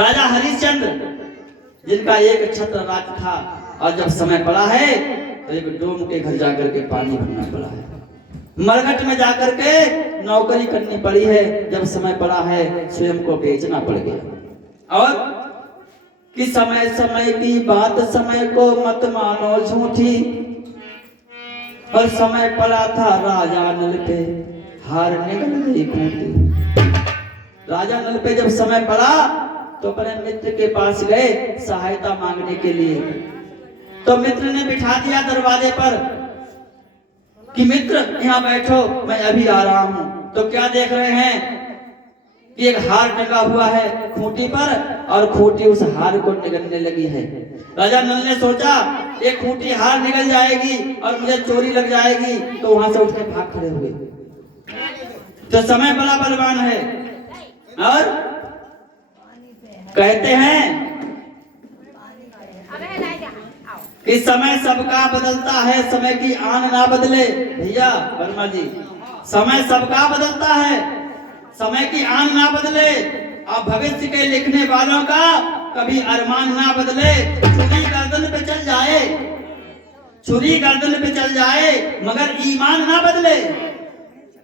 राजा हरिश्चंद्र जिनका एक छत्र राज्य था, और जब समय पड़ा है तो एक डोम के घर जाकर के पानी भरना पड़ा है, मरघट में जाकर के नौकरी करनी पड़ी है, जब समय पड़ा है स्वयं को बेचना पड़ गया। और कि समय समय की बात समय को मत मानो झूठी, और समय पड़ा था राजा नल पे हार निकल गई खूंटी। राजा नल पे जब समय पड़ा तो अपने मित्र के पास गए सहायता मांगने के लिए। तो मित्र ने बिठा दिया दरवाजे पर कि मित्र यहाँ बैठो, मैं अभी आ रहा हूं। तो क्या देख रहे हैं कि एक हार टंगा हुआ है खूंटी पर, और खूंटी उस हार को निगलने लगी है। राजा नल ने सोचा एक खूंटी हार निकल जाएगी और मुझे चोरी लग जाएगी, तो वहां से उठ के भाग खड़े हुए। तो समय बड़ा बलवान है, और कहते हैं कि समय सबका बदलता है, समय की आन ना बदले। भैया वर्मा जी, समय सबका बदलता है, समय की आन ना बदले, और भविष्य के लिखने वालों का कभी अरमान ना बदले। छुरी गर्दन पे चल जाए, छुरी गर्दन पे चल जाए मगर ईमान ना बदले,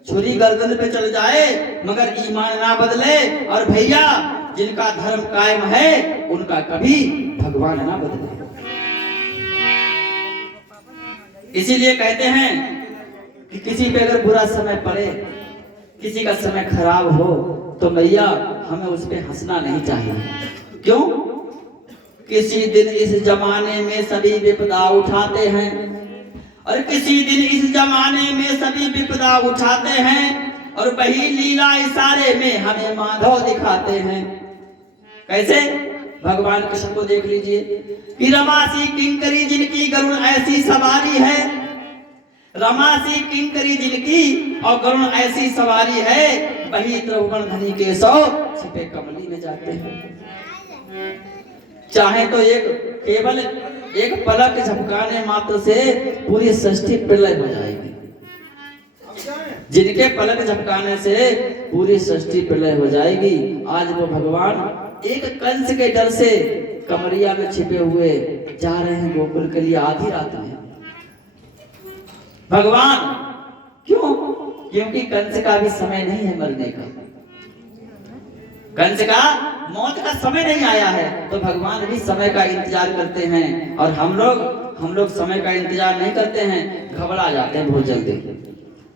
छुरी गर्दन पे चल जाए मगर ईमान ना बदले। और भैया जिनका धर्म कायम है उनका कभी भगवान ना बदले। इसीलिए कहते हैं कि किसी पे अगर बुरा समय पड़े, किसी का समय खराब हो, तो भैया हमें उस पे हंसना नहीं चाहिए। क्यों? किसी दिन इस जमाने में सभी विपदा उठाते हैं, और किसी दिन इस जमाने में सभी विपदा उठाते हैं, और वही लीला इशारे में हमें माधव दिखाते हैं। कैसे? भगवान कृष्ण को देख लीजिए कि रमासी किंकरी जिनकी गरुड़ ऐसी सवारी है, रमासी किंकरी जिनकी और गरुड़ ऐसी सवारी है, वही त्रिभुवन धनी के सौ छिपे कमली में जाते हैं। चाहे तो एक केवल एक पलक झपकाने मात्र से पूरी सृष्टि प्रलय हो जाएगी। जिनके पलक झपकाने से पूरी सृष्टि प्रलय हो जाएगी, आज वो भगवान एक कंस के डर से कमरिया में छिपे हुए जा रहे हैं गोकुल के लिए आधी रात में। भगवान क्यों? क्योंकि कंस का भी समय नहीं है मरने का, कंस का मौत का समय नहीं आया है, तो भगवान भी समय का इंतजार करते हैं। और हम लोग समय का इंतजार नहीं करते हैं, घबरा जाते हैं बहुत जल्दी।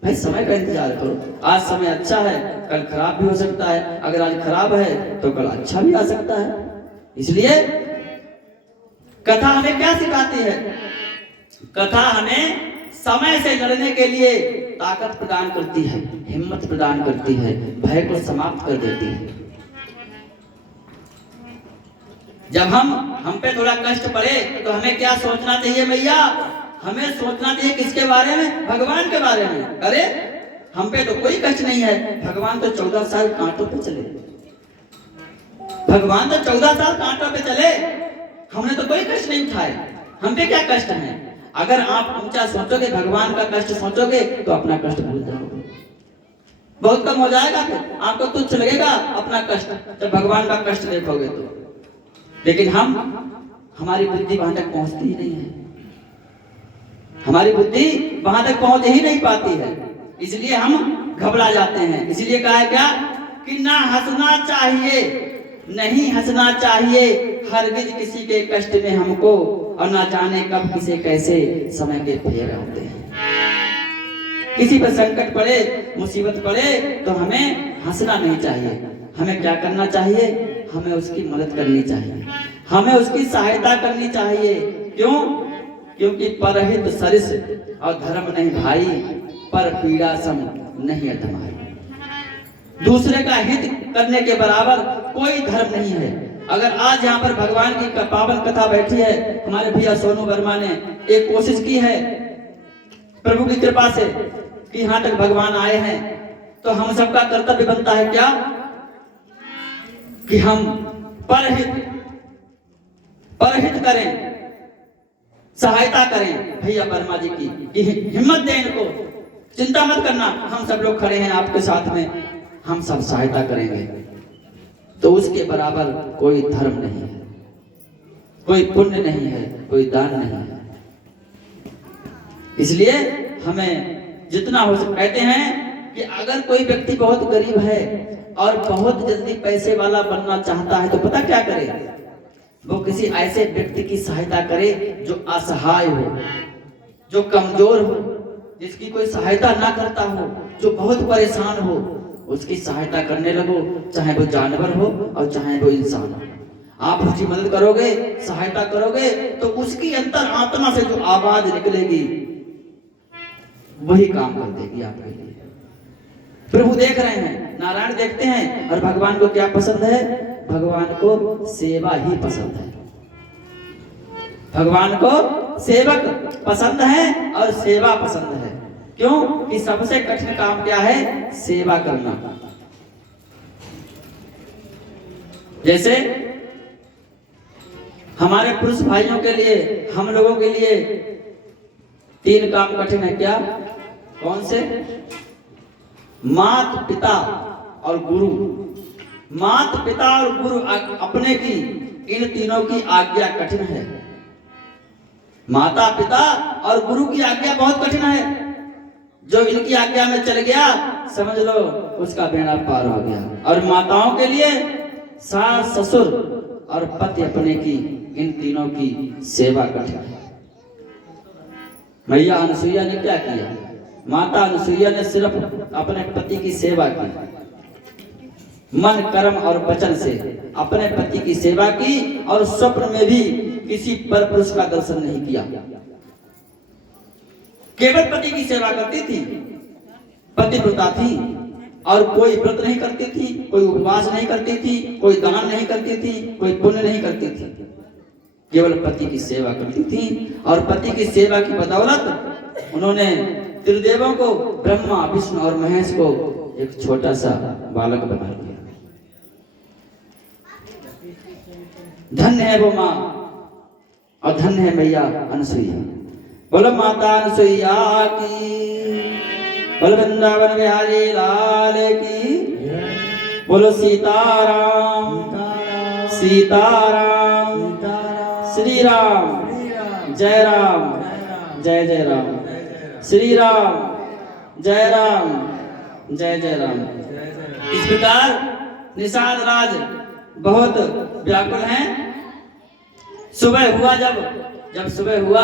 भाई समय का इंतजार करो, आज समय अच्छा है कल खराब भी हो सकता है, अगर आज खराब है तो कल अच्छा भी आ सकता है। इसलिए कथा हमें क्या सिखाती है? कथा हमें समय से लड़ने के लिए ताकत प्रदान करती है, हिम्मत प्रदान करती है, भय को समाप्त कर देती है। जब हम पे थोड़ा कष्ट पड़े तो हमें क्या सोचना चाहिए भैया? हमें सोचना चाहिए किसके बारे में? भगवान के बारे में। अरे हम पे तो कोई कष्ट नहीं है, भगवान तो 14 साल कांटों पे चले, भगवान तो 14 साल कांटों पे चले, हमने तो कोई कष्ट नहीं उठाए, हम पे क्या कष्ट है? अगर आप ऊंचा सोचोगे, भगवान का कष्ट सोचोगे, तो अपना कष्ट भूल जाओगे, बहुत कम हो जाएगा, फिर आपको तुच्छ लगेगा अपना कष्ट जब भगवान का कष्ट देखोगे तो। लेकिन हमारी बुद्धि वहां तक पहुंचती ही नहीं है, हमारी बुद्धि वहां तक पहुंच ही नहीं पाती है, इसलिए हम घबरा जाते हैं। इसलिए कहा है क्या कि ना हंसना चाहिए, नहीं हंसना चाहिए हरगिज किसी के कष्ट में हमको, और ना जाने कब किसे कैसे समय के फेर होते हैं। किसी पर संकट पड़े, मुसीबत पड़े तो हमें हंसना नहीं चाहिए, हमें क्या करना चाहिए? हमें उसकी मदद करनी चाहिए, हमें उसकी सहायता करनी चाहिए। क्यों? क्योंकि परहित सरिस और धर्म नहीं भाई, पर पीड़ा सम नहीं अधमाई। दूसरे का हित करने के बराबर कोई धर्म नहीं है। अगर आज यहाँ पर भगवान की पावन कथा बैठी है, हमारे भैया सोनू वर्मा ने एक कोशिश की है प्रभु की कृपा से कि यहाँ तक भगवान आए हैं, तो हम सबका कर्तव्य बनता है क्या कि हम परहित करें, सहायता करें भैया वर्मा जी की, कि हिम्मत दें इनको, चिंता मत करना, हम सब लोग खड़े हैं आपके साथ में, हम सब सहायता करेंगे। तो उसके बराबर कोई धर्म नहीं है, कोई पुण्य नहीं है, कोई दान नहीं है। इसलिए हमें जितना हो सके, कहते हैं कि अगर कोई व्यक्ति बहुत गरीब है और बहुत जल्दी पैसे वाला बनना चाहता है तो पता क्या करे? वो किसी ऐसे व्यक्ति की सहायता करे जो असहाय हो, जो कमजोर हो, जिसकी कोई सहायता ना करता हो, जो बहुत परेशान हो, उसकी सहायता करने लगो, चाहे वो जानवर हो और चाहे वो इंसान हो। आप उसकी मदद करोगे, सहायता करोगे तो उसकी अंतर आत्मा से जो आवाज निकलेगी वही काम कर देगी आपके लिए। प्रभु देख रहे हैं, नारायण देखते हैं, और भगवान को क्या पसंद है? भगवान को सेवा ही पसंद है। भगवान को सेवक पसंद है और सेवा पसंद है। क्यों? कि सबसे कठिन काम क्या है? सेवा करना। जैसे हमारे पुरुष भाइयों के लिए, हम लोगों के लिए 3 काम कठिन है। क्या? कौन से? माता पिता और गुरु। माता पिता और गुरु अपने की, इन तीनों की आज्ञा कठिन है। माता पिता और गुरु की आज्ञा बहुत कठिन है। जो इनकी आज्ञा में चल गया समझ लो उसका बेड़ा पार हो गया। और माताओं के लिए सास ससुर और पति अपने की, इन तीनों की सेवा कठिन है। मैया अनसुईया ने क्या किया? माता अनसुईया ने सिर्फ अपने पति की सेवा की, मन कर्म और वचन से अपने पति की सेवा की, और स्वप्न में भी किसी पर पुरुष का दर्शन नहीं किया। केवल पति की सेवा करती थी, पतिव्रता थी, और कोई व्रत नहीं करती थी, कोई उपवास नहीं करती थी, कोई दान नहीं करती थी, कोई पुण्य नहीं करती थी, केवल पति की सेवा करती थी। और पति की सेवा की बदौलत उन्होंने त्रिदेवों को, ब्रह्मा विष्णु और महेश को एक छोटा सा बालक बना दिया। धन्य है वो माँ और धन्य है मैया अनसुईया। बोलो माता अनसुईया की, बोलो वृंदावन बिहारी लाल की, बोलो सीताराम सीताराम श्री राम, जय राम जय जय राम, श्री राम जय राम जय जय राम। इस प्रकार निषाद राज बहुत व्याकुल हैं। सुबह हुआ, जब सुबह हुआ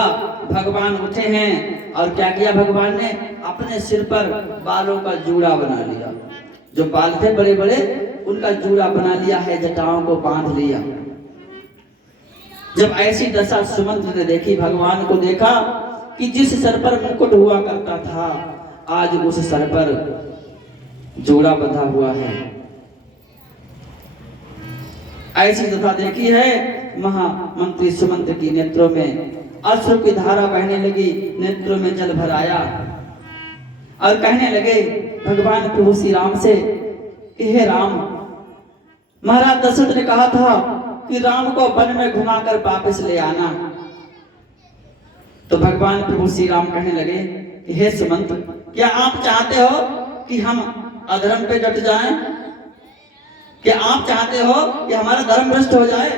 भगवान उठे हैं, और क्या किया भगवान ने? अपने सिर पर बालों का जूड़ा बना लिया। जो बाल थे बड़े बड़े, उनका जूड़ा बना लिया है, जटाओं को बांध लिया। जब ऐसी दशा सुमंत्र ने देखी, भगवान को देखा कि जिस सर पर मुकुट हुआ करता था, आज उस सर पर जोड़ा बंधा हुआ है। ऐसी दशा देखी है, महामंत्री सुमंत्र की नेत्रों में अश्रु की धारा बहने लगी, नेत्रों में जल भर आया, और कहने लगे भगवान प्रभु श्री राम से कि हे राम, महाराज दशरथ ने कहा था कि राम को वन में घुमाकर वापस ले आना। तो भगवान प्रभु श्री राम कहने लगे कि हे सुमंत, क्या आप चाहते हो कि हम अधर्म पे डट जाएं? क्या आप चाहते हो कि हमारा धर्म भ्रष्ट हो जाए,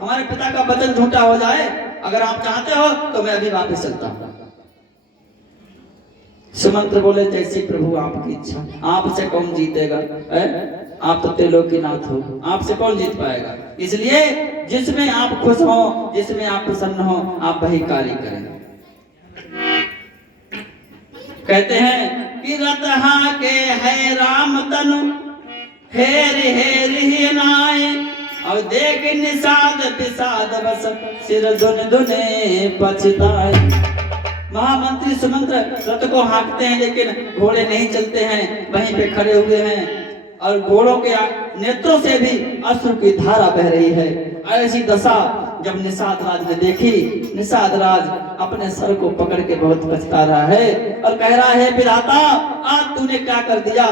हमारे पिता का वचन झूठा हो जाए? अगर आप चाहते हो तो मैं अभी वापस चलता हूं। सुमंत्र बोले जैसी प्रभु आपकी इच्छा, आपसे कौन जीतेगा? आप तो त्रिलोकीनाथ हो, आपसे कौन जीत पाएगा? इसलिए जिसमें आप खुश हो, जिसमें आप प्रसन्न हो, आप वही कार्य करें। कहते हैं कि रतहा के है राम तनु, हेर हेर ही नाय, और देख निषाद विषाद बस, सिर धुन धुने पछताए। महामंत्री सुमंत्र रथ को हाँकते हैं, लेकिन घोड़े नहीं चलते हैं, वहीं पे खड़े हुए हैं, और घोड़ों के नेत्रों से भी अश्रु की धारा बह रही है। ऐसी दशा जब निषाद राज ने देखी, निषाद राज अपने सर को पकड़ के बहुत पछता रहा है और कह रहा है विधाता, आज तूने क्या कर दिया?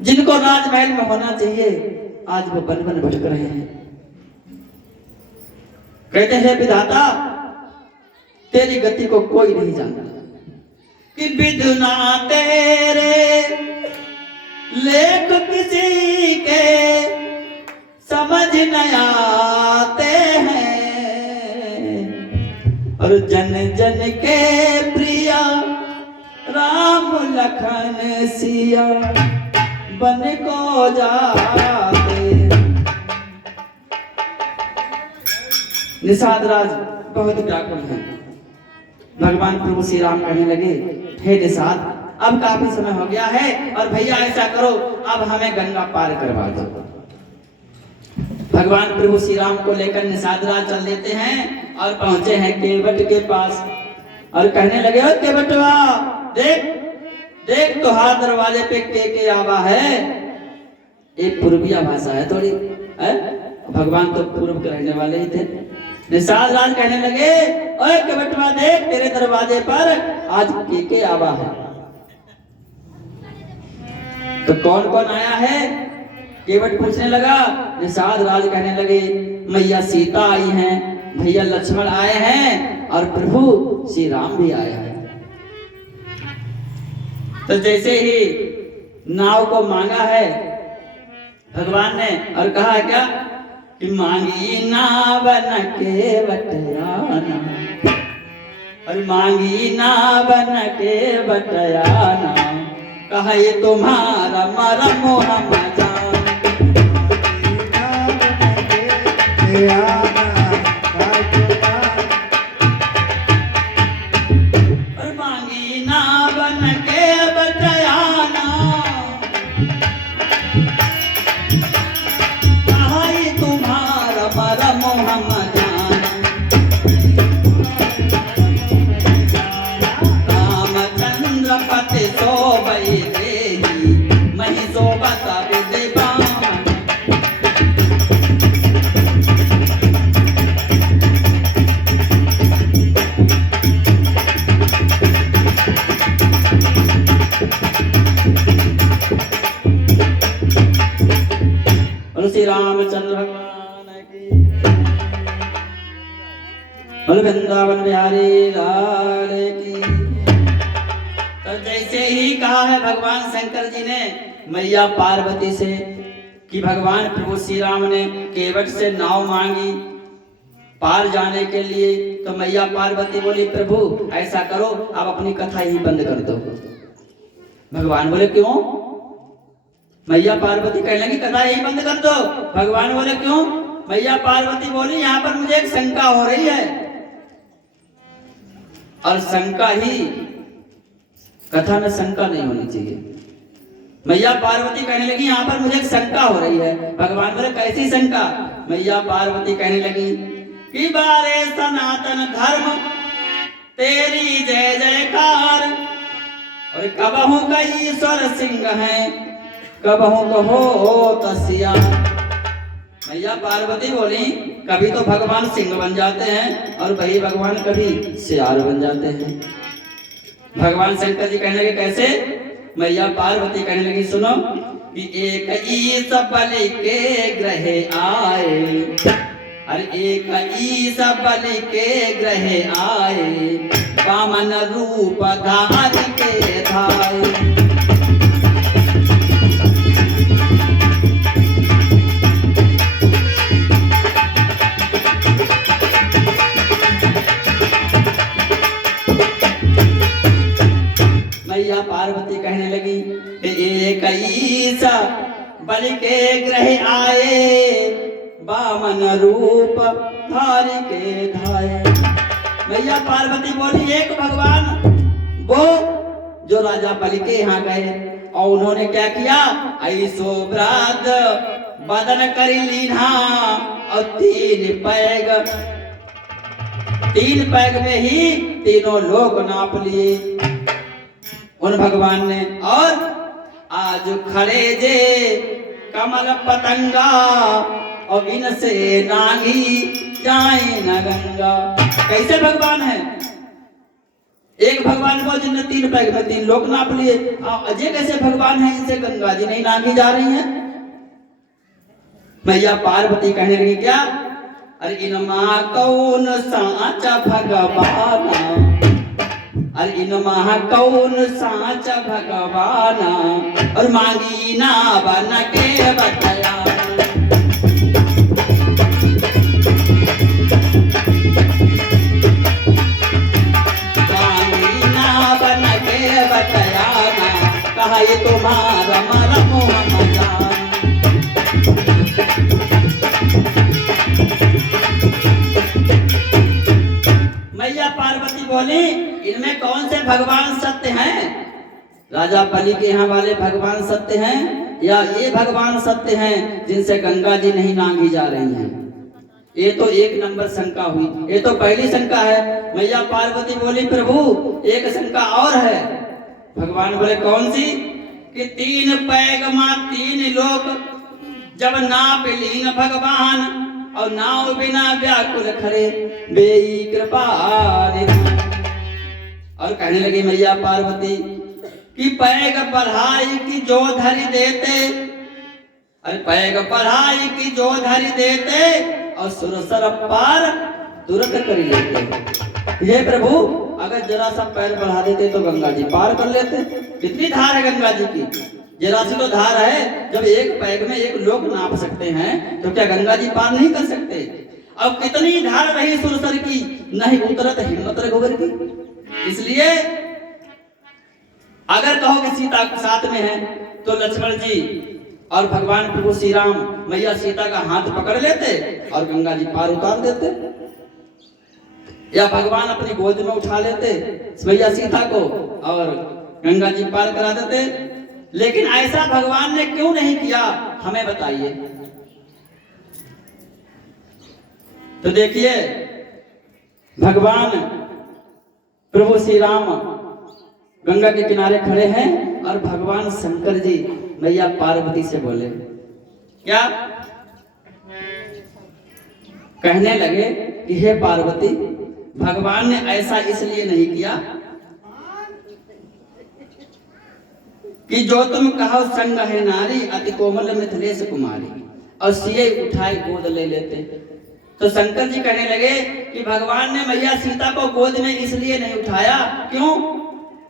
जिनको राजमहल में होना चाहिए आज वो वन वन भटक रहे हैं। कहते हैं विधाता, तेरी गति को कोई नहीं जानता कि विधुना तेरे लेख किसी के समझ न आते हैं, और जन जन के प्रिया राम लखन सिया बन को जाते। निषाद राज बहुत व्याकुल हैं। भगवान प्रभु श्री राम कहने लगे, हे निषाद, अब काफी समय हो गया है और भैया ऐसा करो, अब हमें गंगा पार करवा दो। भगवान प्रभु श्री राम को लेकर निषाद राज चल देते हैं और पहुंचे हैं केवट के पास और कहने लगे, ओ केवटवा, देख देख तुहार दरवाजे पे के आवा है। एक पूर्वीय भाषा है थोड़ी है? भगवान तो पूर्व के रहने वाले ही थे। निषाद राज कहने लगे, ओए केवटवा, देख तेरे दरवाजे पर आज के आवा है। तो कौन कौन आया है? केवट पूछने लगा। निषाद राज कहने लगे, मैया सीता आई हैं, भैया लक्ष्मण आए हैं और प्रभु श्री राम भी आए हैं। तो जैसे ही नाव को मांगा है भगवान ने और कहा क्या कि मांगी नाव न केवटयाना, और मांगी नाव न केवटयाना, कहा ये तुम्हारा मरम हम जान। और मांगी नाव न केवटयाना, कहा ये तुम्हारा मरम हम जान। रामचंद्र पति सोबई देही, मही सोबत विद्वान। श्री रामचंद्र भगवान की, वृंदावन बिहारी लाल की। तो जैसे ही कहा है भगवान शंकर जी ने मैया पार्वती से कि भगवान प्रभु श्री राम ने केवट से नाव मांगी पार जाने के लिए, तो मैया पार्वती बोली, प्रभु ऐसा करो, आप अपनी कथा ही बंद कर दो। भगवान बोले, क्यों? मैया पार्वती कहने लगी, कथा यही बंद कर दो। भगवान बोले, क्यों? मैया पार्वती बोली, यहाँ पर मुझे एक शंका हो रही है, और शंका ही कथा में शंका नहीं होनी चाहिए। मैया पार्वती कहने लगी, यहाँ पर मुझे एक शंका हो रही है। भगवान बोले, कैसी शंका? मैया पार्वती कहने लगी कि बारे सनातन धर्म तेरी जय जयकार, और कबहू का ईश्वर सिंह है, कबहू कहो तसिया। मैया पार्वती बोली, कभी तो भगवान सिंह बन जाते हैं और वही भगवान कभी सियार बन जाते हैं। भगवान शंकर जी कहने लगे, कैसे? मैया पार्वती कहने लगी, सुनो कि एक ईश बलि के ग्रह आए, अरे एक ईश बलि के ग्रह आए, वामन रूप धार के धाए। मैया पार्वती कहने लगी, एक ईश बलि के ग्रह आए, वामन रूप धारी के धाये। मैया पार्वती बोली, एक भगवान वो जो राजा बलि के यहाँ गए और उन्होंने क्या किया, ऐसो व्रात बदन करी लीना और तीन पैग में ही तीनों लोग नाप लिए उन भगवान ने। और आज खड़े जे कमल पतंगा, और इनसे नागी जाए न गंगा। कैसे भगवान है? एक भगवान वो जिनने तीन पैग में तीन लोग नाप लिए, अजय कैसे भगवान है, इनसे गंगा जी नहीं नागी जा रही हैं। मैया पार्वती कहने लगी, क्या? अरे इनमा कौन साचा भगवान, अरे इन महा कौन साचा भगवान और मांगी ना बन के बताया। मांगी ना बन के बताया कहा ये तुम्हारा मरम मजान। मैया पार्वती बोली इनमें कौन से भगवान सत्य हैं? राजा बलि के यहाँ वाले भगवान सत्य हैं या ये भगवान सत्य हैं जिनसे गंगा जी नहीं मांगी जा रही हैं? ये तो एक नंबर शंका हुई। ये तो पहली शंका है। मैया पार्वती बोली प्रभु एक शंका और है। भगवान बोले कौन सी? कि 3 पैगमा 3 लोक जब नाप लीन भगवान और नाव बिना व्याकुल खड़े बेई कृपा। और कहने लगी मैया पार्वती कि पैग बढ़ाई की जो धरी देते, अरे पैग बढ़ाई की जो धरी देते और सुरसर पार तुरंत कर लेते। हे प्रभु अगर जरा सा पैर बढ़ा देते तो गंगा जी पार कर लेते। कितनी धार है गंगा जी की? जरा सी तो धार है। जब एक पैग में एक लोग नाप सकते हैं तो क्या गंगा जी पार नहीं कर सकते? अब कितनी धार रही सुरसर की, नहीं उतरत हिम्मत रघुवर की। इसलिए अगर कहो कि सीता साथ में है तो लक्ष्मण जी और भगवान प्रभु श्री राम मैया सीता का हाथ पकड़ लेते और गंगा जी पार उतार देते, या भगवान अपनी गोद में उठा लेते मैया सीता को और गंगा जी पार करा देते। लेकिन ऐसा भगवान ने क्यों नहीं किया हमें बताइए। तो देखिए भगवान प्रभु श्री राम गंगा के किनारे खड़े हैं और भगवान शंकर जी मैया पार्वती से बोले क्या? कहने लगे कि हे पार्वती भगवान ने ऐसा इसलिए नहीं किया कि जो तुम कहो संग है नारी अति कोमल मिथिलेश कुमारी और सिए उठाए गोद ले लेते। तो शंकर जी कहने लगे कि भगवान ने मैया सीता को गोद में इसलिए नहीं उठाया। क्यों?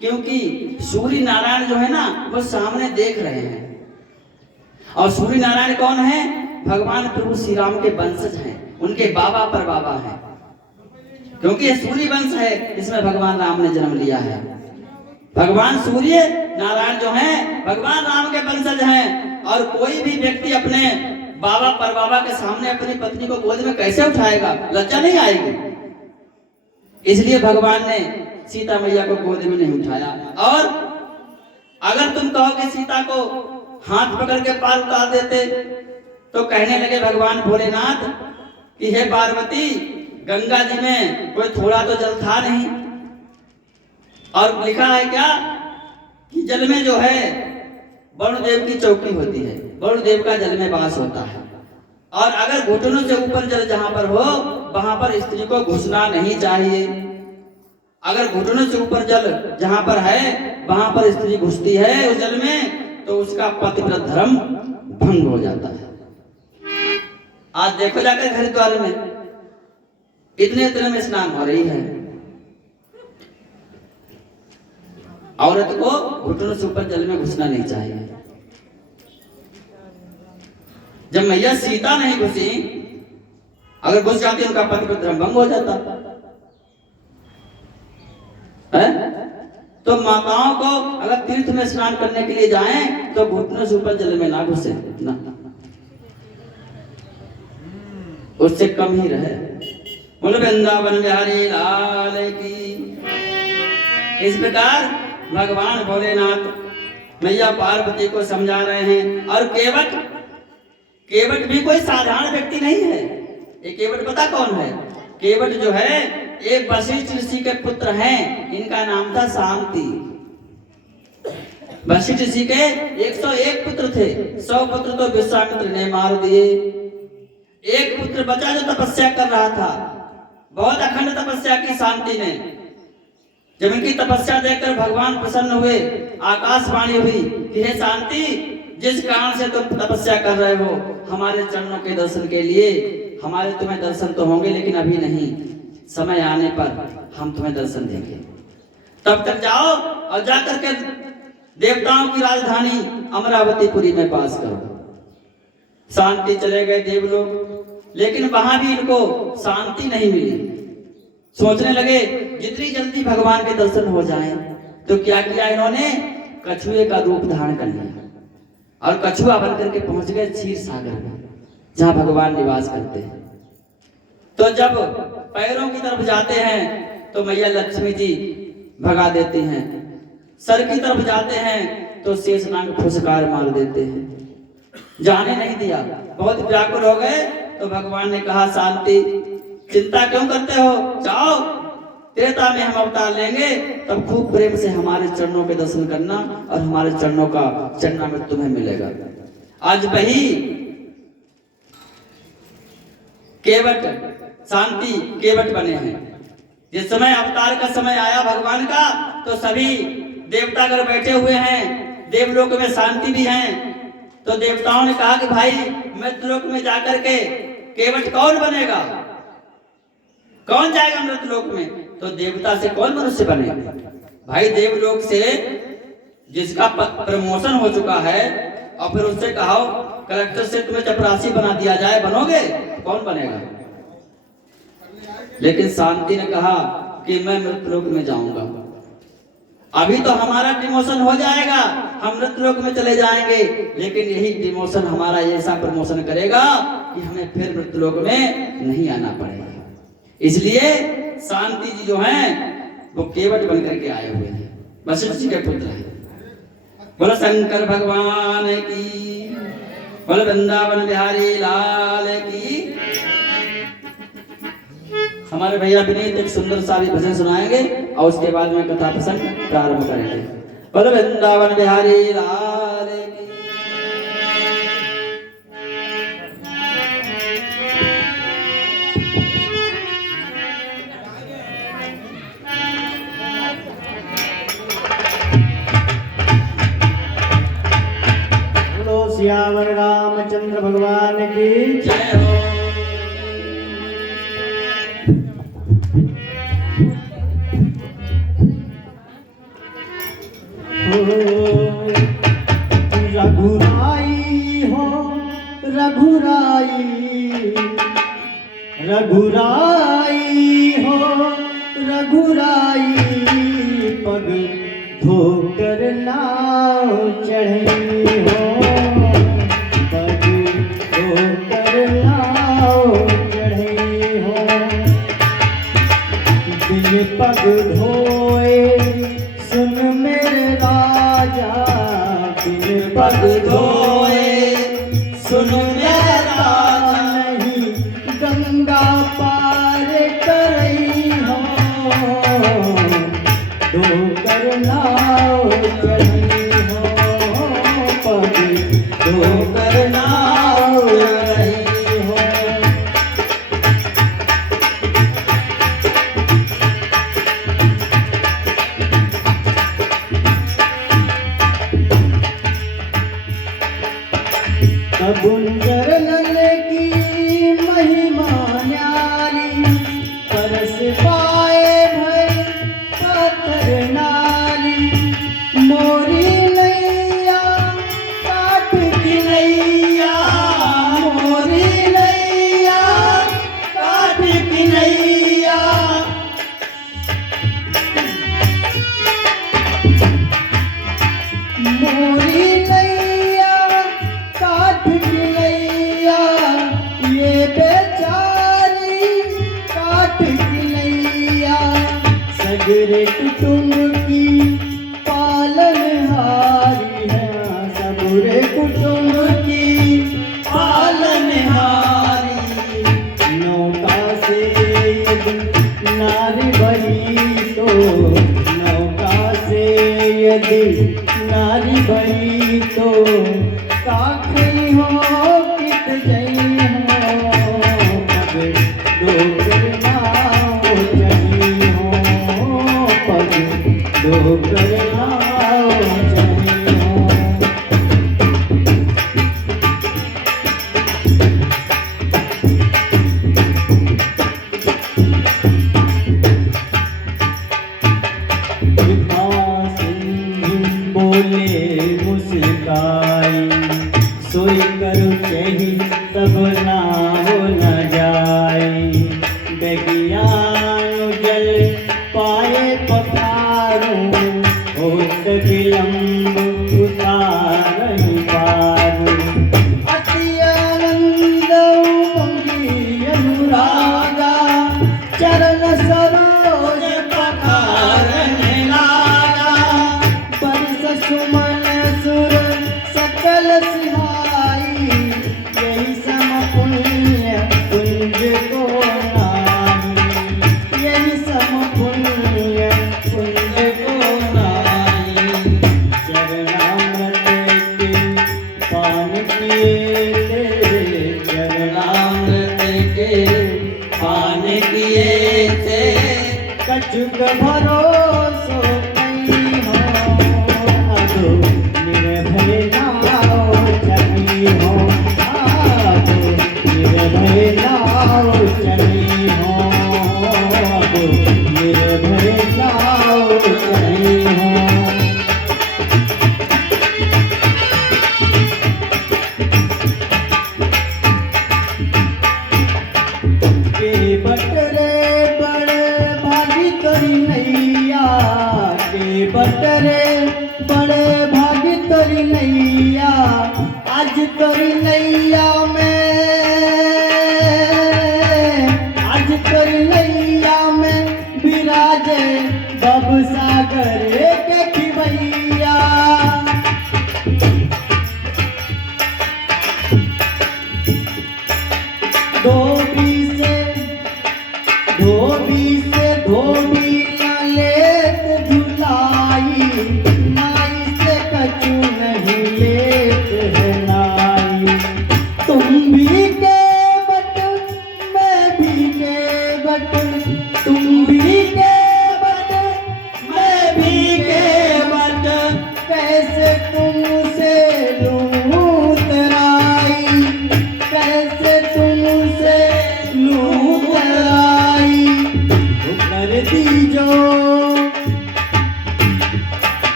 क्योंकि सूर्य नारायण जो है ना वो सामने देख रहे हैं। और सूर्य नारायण कौन है? भगवान प्रभु श्री राम के वंशज हैं, उनके बाबा पर बाबा है। क्योंकि ये सूर्य वंश है इसमें भगवान राम ने जन्म लिया है। भगवान सूर्य नारायण जो हैं भगवान राम के वंशज हैं। और कोई भी व्यक्ति अपने बाबा पर बाबा के सामने अपनी पत्नी को गोद में कैसे उठाएगा? लज्जा नहीं आएगी। इसलिए भगवान ने सीता मैया को गोद में नहीं उठाया। और अगर तुम कहो कि सीता को हाथ पकड़ के पार उतार देते तो कहने लगे भगवान भोलेनाथ कि हे पार्वती गंगा जी में कोई थोड़ा तो जल था नहीं। और लिखा है क्या कि जल में जो है वरुण देव की चौकी होती है, वरुण देव का जल में वास होता है। और अगर घुटनों से ऊपर जल जहां पर हो वहां पर स्त्री को घुसना नहीं चाहिए। अगर घुटनों से ऊपर जल जहां पर है वहां पर स्त्री घुसती है उस जल में तो उसका पतिव्रत धर्म भंग हो जाता है। आज देखो जाकर हरिद्वार में इतने दिनों में स्नान हो रही है, औरत को घुटनों से ऊपर जल में घुसना नहीं चाहिए। जब मैया सीता नहीं घुसी, अगर घुस जाती उनका पतिव्रत धर्म भंग हो जाता है। तो माताओं को अगर तीर्थ में स्नान करने के लिए जाएं तो घुटनों से ऊपर जल में ना घुसे ना, उससे कम ही रहे। बोलो वृंदावन बिहारी लाल की। इस प्रकार भगवान भोलेनाथ मैया पार्वती को समझा रहे हैं। और केवट भी कोई साधारण व्यक्ति नहीं है। ये केवट पता कौन है? केवट जो है एक वशिष्ठ ऋषि के पुत्र हैं, इनका नाम था शांति। वशिष्ठ ऋषि के 101 पुत्र थे, 100 पुत्र तो विश्वामित्र ने मार दिए। एक पुत्र बचा जो तपस्या कर रहा था, बहुत अखंड तपस्या की शांति ने। जब इनकी तपस्या देखकर भगवान प्रसन्न हुए, आकाशवाणी हुई कि हे शांति जिस कारण से तुम तपस्या कर रहे हो हमारे चरणों के दर्शन के लिए, हमारे तुम्हें दर्शन तो होंगे लेकिन अभी नहीं, समय आने पर हम तुम्हें दर्शन देंगे। तब तक जाओ और जाकर के देवताओं की राजधानी अमरावतीपुरी में पास करो। शांति चले गए देवलोक, लेकिन वहां भी इनको शांति नहीं मिली। सोचने लगे जितनी जल्दी भगवान के दर्शन हो जाएं, तो क्या किया इन्होंने, कछुए का रूप धारण कर लिया और कछुआ बनकर के पहुंच गए क्षीर सागर में, जहां भगवान निवास करते हैं। तो जब पैरों की तरफ जाते हैं तो मैया लक्ष्मी जी भगा देती हैं, सर की तरफ जाते हैं तो शेषनाग फुसकार मार देते हैं, जाने नहीं दिया। बहुत व्याकुल हो गए तो भगवान ने कहा, शांति, चिंता क्यों करते हो, जाओ त्रेता में हम अवतार लेंगे, तब खूब प्रेम से हमारे चरणों के दर्शन करना और हमारे चरणों का चरणामृत तुम्हें मिलेगा। आज वही केवट, शांति केवट बने हैं। जिस समय अवतार का समय आया भगवान का, तो सभी देवतागण बैठे हुए हैं, देवलोक में शांति भी हैं। तो देवताओं ने कहा कि भाई मृतलोक में जाकर के केवट कौन बनेगा, कौन जाएगा मृतलोक में, तो देवता से कौन मनुष्य बनेगा। भाई देवलोक से जिसका प्रमोशन हो चुका है और फिर उससे कहो कलेक्टर से तुम्हें चपरासी बना दिया जाए, बनोगे, कौन बनेगा। लेकिन शांति ने कहा कि मैं मृतलोक में जाऊंगा, अभी तो हमारा डिमोशन हो जाएगा, हम मृतलोक में चले जाएंगे, लेकिन यही डिमोशन हमारा ऐसा प्रमोशन करेगा कि हमें फिर मृतलोक में नहीं आना पड़ेगा। इसलिए शांति जी जो हैं वो केवट बनकर के आए हुए हैं, वशिष्ठ जी के पुत्र हैं। बोलो शंकर भगवान की, बोलो वृंदावन बिहारी लाल की। हमारे भैया विनीत एक सुंदर सा भी भजन सुनाएंगे और उसके बाद में कथा प्रसंग प्रारंभ करेंगे। बोलो वृंदावन बिहारी लाल की। बोलो सियावर रामचंद्र भगवान की जय हो। रघुराई हो रघुराई, रघुराई हो रघुराई, पग धोकर नाव चढ़ी हो, पग धोकर नाव चढ़ी हो। बिन पग धोए सुन मेरे राजा, बिन पग धोए सुन मेरा राजा, नहीं गंगा पार करई हो, धोकर नाव चढ़ी हो, पग धोकर नाव चढ़ी हो। गुंजर लल की महिमा न्यारी, परस पाए भय पातर नारी, मोरी नैया काट की नैया, मोरी नैया काट की नैया। मोरी नैया काट की नैया, ये बेचारी काट की नैया। सगरे कुटुंब की पालनहारी है, सगरे कुटुंब की पालनहारी। नौका से यदि नारी बनी तो, नौका से यदि नारी बनी तो, काखी हो कित जई हो, पग धोकर नाव चढ़ी हो, पग धोकर नाव चढ़ी हो। के पान किए थे। कछुक भरोसो नहीं हो, अब निर्भय नाव चली हो, अब निर्भय नाव चली हो, अब निर्भय नाव चली हो। के बटरे बड़े भागी तोरी नैया, के बटरे बड़े भागी तोरी नैया, आज तोरी नैया में, आज तोरी नैया में विराजे बब सागर के खिवैया। धोबी से धोबी न लेत धुलाई, नाई से कछु नहीं लेत है नाई। तुम भी के बट मैं भी के बट, तुम भी के बट मैं भी के बट, कैसे तुमसे लूं तराई, कैसे तुमसे लूं तराई। कर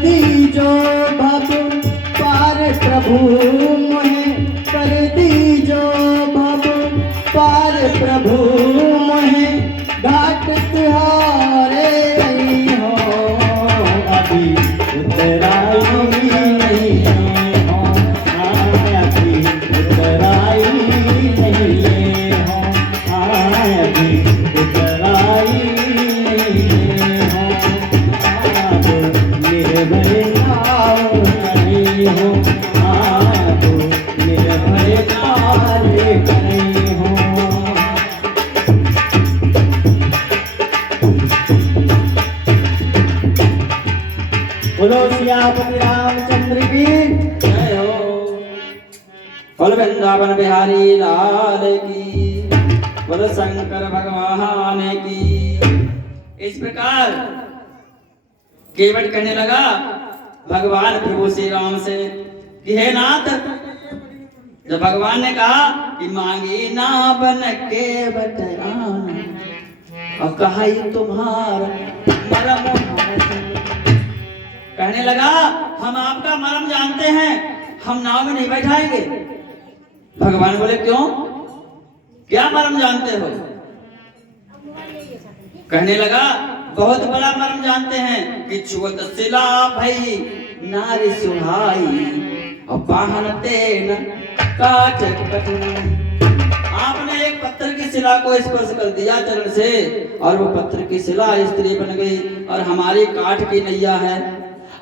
दीजो भव पार प्रभु मोहे, कर दीजो भव पार प्रभु मोहे। घाट तुहारे नहीं हो, अभी उतराई नहीं हो, अभी उतराई नहीं हो, अभी उतराई नहीं हो, अब निर्भय नाव चली हो, अब निर्भय कार्य करी हो। बोलो सियापति रामचंद्र की जय हो। बोल वृंदावन बिहारी लाल की, बोल शंकर भगवान की। इस प्रकार केवट कहने लगा भगवान प्रभु श्री राम से कि हे नाथ, जब भगवान ने कहा कि मांगी ना बन के बटराना, और कहा ये तुम्हारा मरम है। कहने लगा हम आपका मरम जानते हैं, हम नाव में नहीं बैठाएंगे। भगवान बोले क्यों, क्या मरम जानते हो? कहने लगा बहुत बड़ा मरम जानते हैं कि छुअत सिला भई नारी सुहाई, और बाहन तेन काट कटनाई। आपने एक पत्थर की शिला को स्पर्श कर दिया चरण से, और वो पत्थर की शिला स्त्री बन गई, और हमारी काठ की नैया है।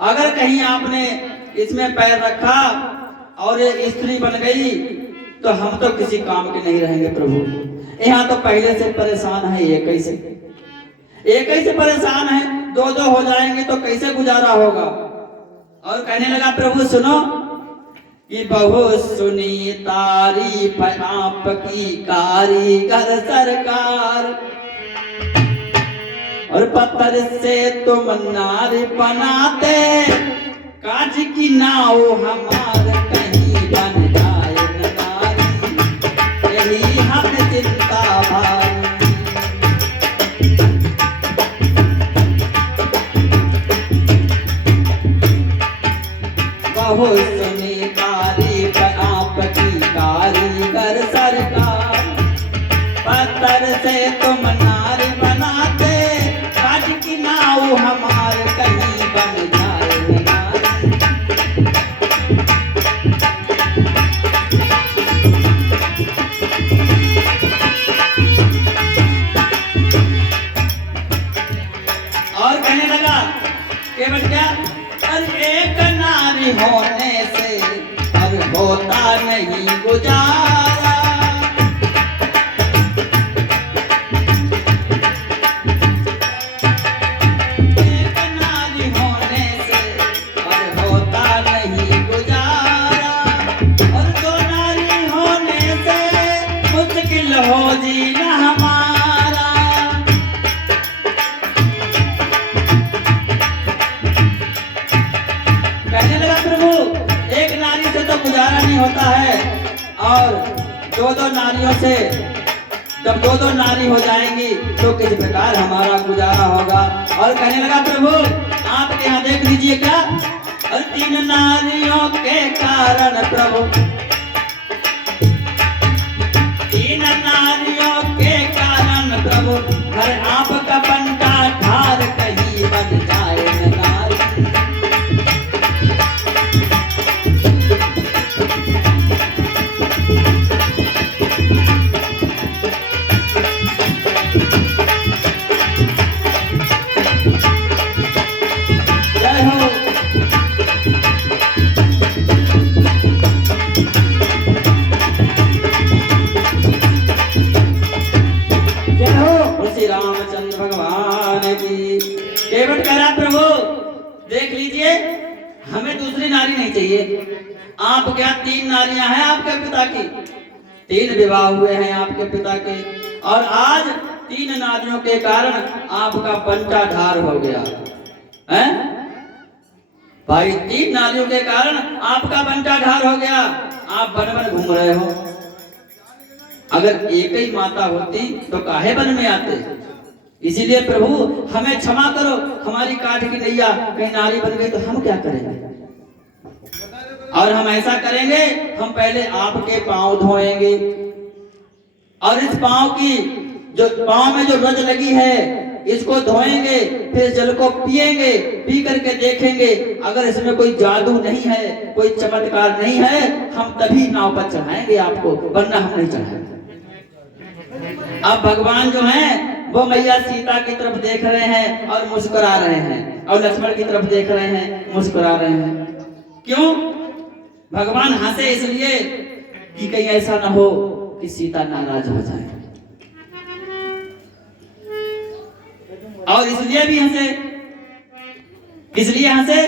अगर कहीं आपने इसमें पैर रखा और ये स्त्री बन गई तो हम तो किसी काम के नहीं रहेंगे प्रभु। यहाँ तो पहले से परेशान है, एक ही से परेशान है, दो दो हो जाएंगे तो कैसे गुजारा होगा। और कहने लगा प्रभु सुनो कि बहुत सुनी तारीफ आपकी कारीगर सरकार, और पत्थर से तुम नारी बनाते, काज की नाव हमार कहीं बन जाए न नारी, यही हम चिंता भारी। बहुत सुनी तारीफ आपकी कारीगर सरकार, पत्थर से तुम नारी बनाते, काज की नाव हमार कहीं बन जाए न नारी। और कहने लगा केवल क्या, अरे एक नारी होने से अब होता नहीं गुजारा, मुश्किल हो जीना हमारा। कहने लगा प्रभु एक नारी से तो गुजारा नहीं होता है, और दो नारियों से जब दो नारी हो जाएंगी तो किस प्रकार हमारा गुजारा होगा। और कहने लगा प्रभु आपके यहाँ देख लीजिए क्या, और 3 नारियों के कारण प्रभु, 3 नारियों के कारण प्रभु, घर आपका बंटा ठार कहीं बन जाए न नारी। जय हो। जय हो। श्री रामचंद्र भगवान की। केवट कह रहा प्रभु देख लीजिए हमें दूसरी नारी नहीं चाहिए। आप क्या 3 नारियां हैं आपके पिता की, 3 विवाह हुए हैं आपके पिता के, और आज 3 नारियों के कारण आपका बंटा ढार हो गया है भाई। 3 नारियों के कारण आपका बंटा ढार हो गया, आप वन वन घूम रहे हो। अगर एक ही माता होती तो काहे वन में आते। इसीलिए प्रभु हमें क्षमा करो, हमारी काठ की नैया कहीं नारी बन गई तो हम क्या करेंगे। और हम ऐसा करेंगे, हम पहले आपके पांव धोएंगे, और इस पांव की जो पांव में जो रज लगी है इसको धोएंगे, फिर जल को पिएंगे, पी करके देखेंगे अगर इसमें कोई जादू नहीं है, कोई चमत्कार नहीं है, हम तभी नाव पर चढ़ाएंगे आपको, वरना हम नहीं चढ़ाएंगे। अब भगवान जो हैं वो मैया सीता की तरफ देख रहे हैं और मुस्कुरा रहे हैं, और लक्ष्मण की तरफ देख रहे हैं मुस्कुरा रहे हैं। क्यों भगवान हंसे? इसलिए कि कहीं ऐसा ना हो कि सीता नाराज हो जाए, और इसलिए भी हंसे। इसलिए हंसे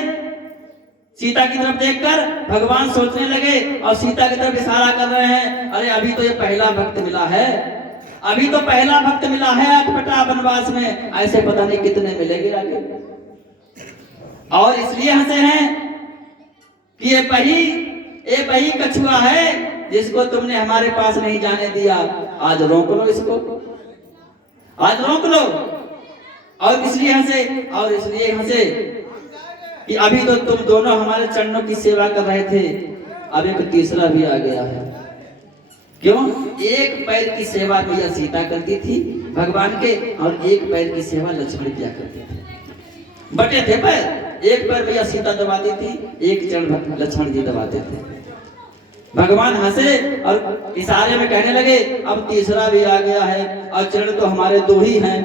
सीता की तरफ देखकर भगवान सोचने लगे, और सीता की तरफ इशारा कर रहे हैं, अरे अभी तो ये पहला भक्त मिला है, अभी तो पहला भक्त मिला है अटपटा वनवास में, ऐसे पता नहीं कितने मिलेंगे आगे। और इसलिए हंसे हैं कि ये वही कछुआ है जिसको तुमने हमारे पास नहीं जाने दिया, आज रोक लो इसको, आज रोक लो। और इसलिए हंसे कि अभी तो तुम दोनों हमारे चरणों की सेवा कर रहे थे, अब एक तीसरा भी आ गया है। क्यों? एक पैर की सेवा मैया सीता करती थी भगवान के, और एक पैर की सेवा लक्ष्मण किया करते थे। बटे थे पैर, एक पैर मैया सीता दबाती थी, एक चरण लक्ष्मण जी दबाते थे। भगवान हंसे और इशारे में कहने लगे अब तीसरा भी आ गया है, और चरण तो हमारे 2 ही हैं,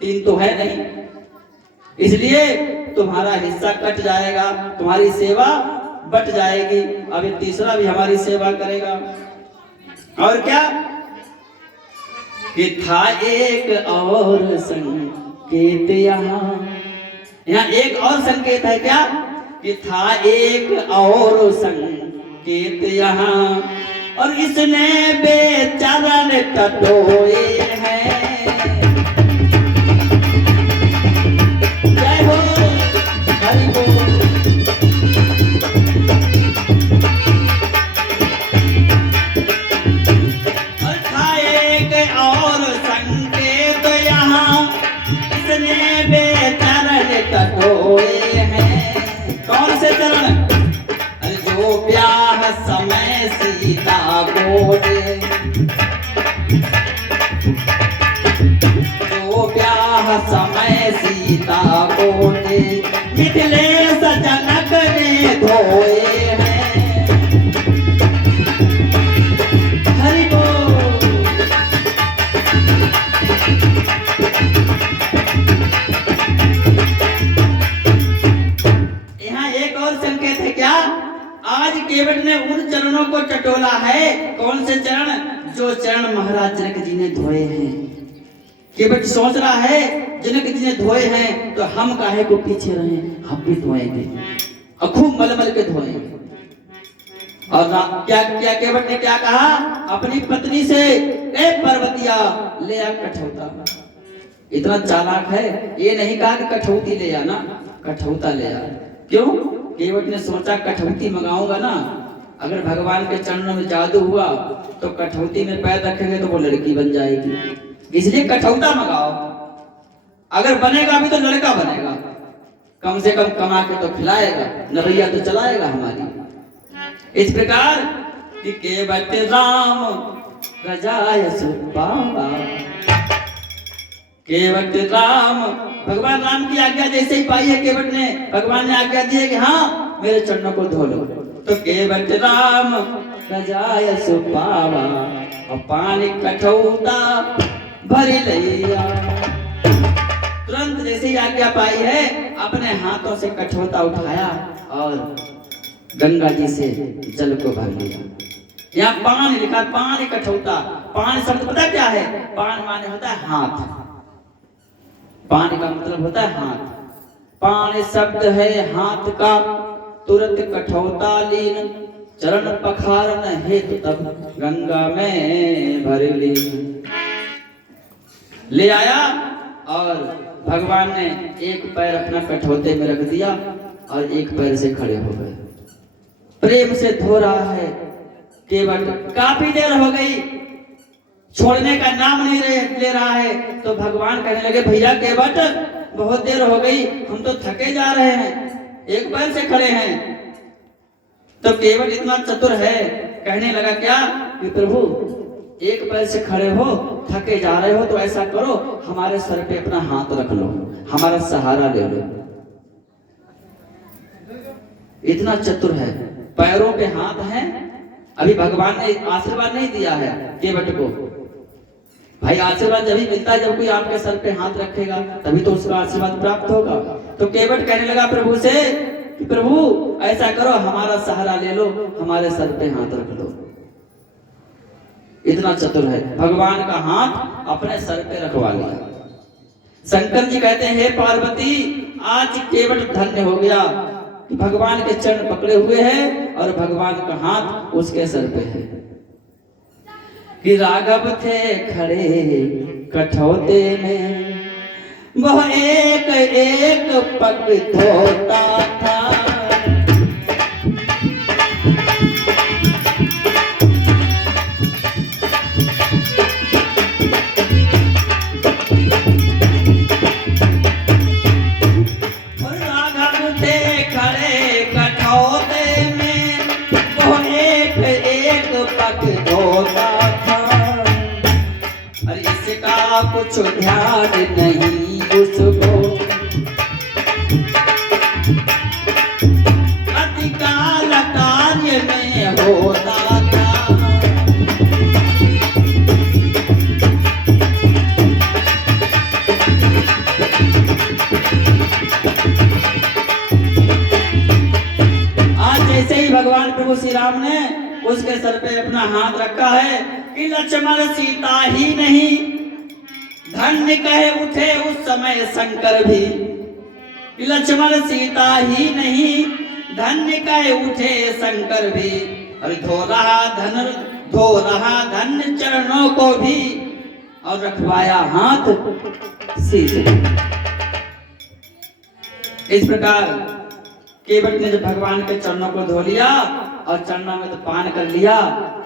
3 तो है नहीं, इसलिए तुम्हारा हिस्सा कट जाएगा, तुम्हारी सेवा बट जाएगी, अब ये तीसरा भी हमारी सेवा करेगा। और क्या कि था एक और संकेत यहाँ एक और संकेत है क्या, कि था एक और संकेत यहाँ, और इसने बेचरण टटोए हैं। जय हो, हरि बोल। और था एक और संकेत यहाँ, इसने बेचरण टटोए हैं। कौन से चरण? जो ब्याह समय सीता को दे, जो ब्याह समय सीता को दे, मिथिलेश जनक ने धोए हैं। हरि बोल। यहाँ एक और संकेत है क्या, आज केवट ने उन चरणों को टटोला है। कौन से चरण? जो चरण महाराज जनक जी ने धोए हैं। केवट सोच रहा है जनक जी ने धोए हैं तो हम काहे को पीछे रहे, हम भी धोएंगे और खूब मलमल के धोएंगे। और क्या क्या केवट ने क्या कहा अपनी पत्नी से, ए पर्वतिया ले आ कठौता। इतना चालाक है, ये नहीं कहा कि कठौती ले आना, कठौता ले आ। क्यों? केवट ने सोचा कठौती मंगाऊंगा ना, अगर भगवान के चरणों में जादू हुआ तो कठौती में पैर रखेंगे तो वो लड़की बन जाएगी, इसलिए कठौता मंगाओ। अगर बनेगा भी तो लड़का बनेगा, कम से कम कमा के तो खिलाएगा, नवैया तो चलाएगा हमारी। इस प्रकार कि केवट राम रजाय सुपावा, केवट राम, भगवान राम की आज्ञा जैसे ही पाई है केवट ने, भगवान ने आज्ञा दी है कि हाँ मेरे चरणों को धो लो, तो केवट राम रजाय सुपावा और पानी कठौता भरी लिया। तुरंत जैसे ही आज्ञा पाई है अपने हाथों से कठौता उठाया और गंगा जी से जल को भर लिया। यहाँ पान लिखा, पान कठौता। पान शब्द पता क्या है? पान माने होता है हाथ, पान का मतलब होता है हाथ। पान शब्द है हाथ का, तुरंत कठौता लीन, चरण पखारन हेतु तब गंगा में भर लीन। ले आया और भगवान ने एक पैर अपना कठौते में रख दिया और एक पैर से खड़े हो गए। प्रेम से धो रहा है केवट, काफी देर हो गई, छोड़ने का नाम नहीं ले रहा है। तो भगवान कहने लगे भैया केवट बहुत देर हो गई, हम तो थके जा रहे हैं, एक पैर से खड़े हैं। तो केवट इतना चतुर है, कहने लगा क्या कि प्रभु एक पैर से खड़े हो, थके जा रहे हो, तो ऐसा करो हमारे सर पे अपना हाथ रख लो, हमारा सहारा ले लो। इतना चतुर है, पैरों पे हाथ है। अभी भगवान ने आशीर्वाद नहीं दिया है केवट को। भाई आशीर्वाद जब ही मिलता है जब कोई आपके सर पे हाथ रखेगा, तभी तो उसका आशीर्वाद प्राप्त होगा। तो केवट कहने लगा प्रभु से कि प्रभु ऐसा करो हमारा सहारा ले लो, हमारे सर पे हाथ रख लो। इतना चतुर है, भगवान का हाथ अपने सर पे रखवा लिया। शंकर जी कहते हैं हे पार्वती आज केवट धन्य हो गया, भगवान के चरण पकड़े हुए हैं और भगवान का हाथ उसके सर पे है। कि राघव थे खड़े कठौते में, वह एक एक पग धोता था। कुछ ध्यान नहीं उसको, अधिकाल कार्य में होता था। आज जैसे ही भगवान प्रभु श्री राम ने उसके सर पे अपना हाथ रखा है कि लक्ष्मण सीता ही नहीं धन्य कहे उठे उस समय शंकर भी। लक्ष्मण सीता ही नहीं धन्य कहे उठे शंकर भी। और धो रहा धन्य चरणों को भी और रखवाया हाथ शीश। इस प्रकार केवट ने जब भगवान के चरणों को धो लिया और चरणों में तो पान कर लिया,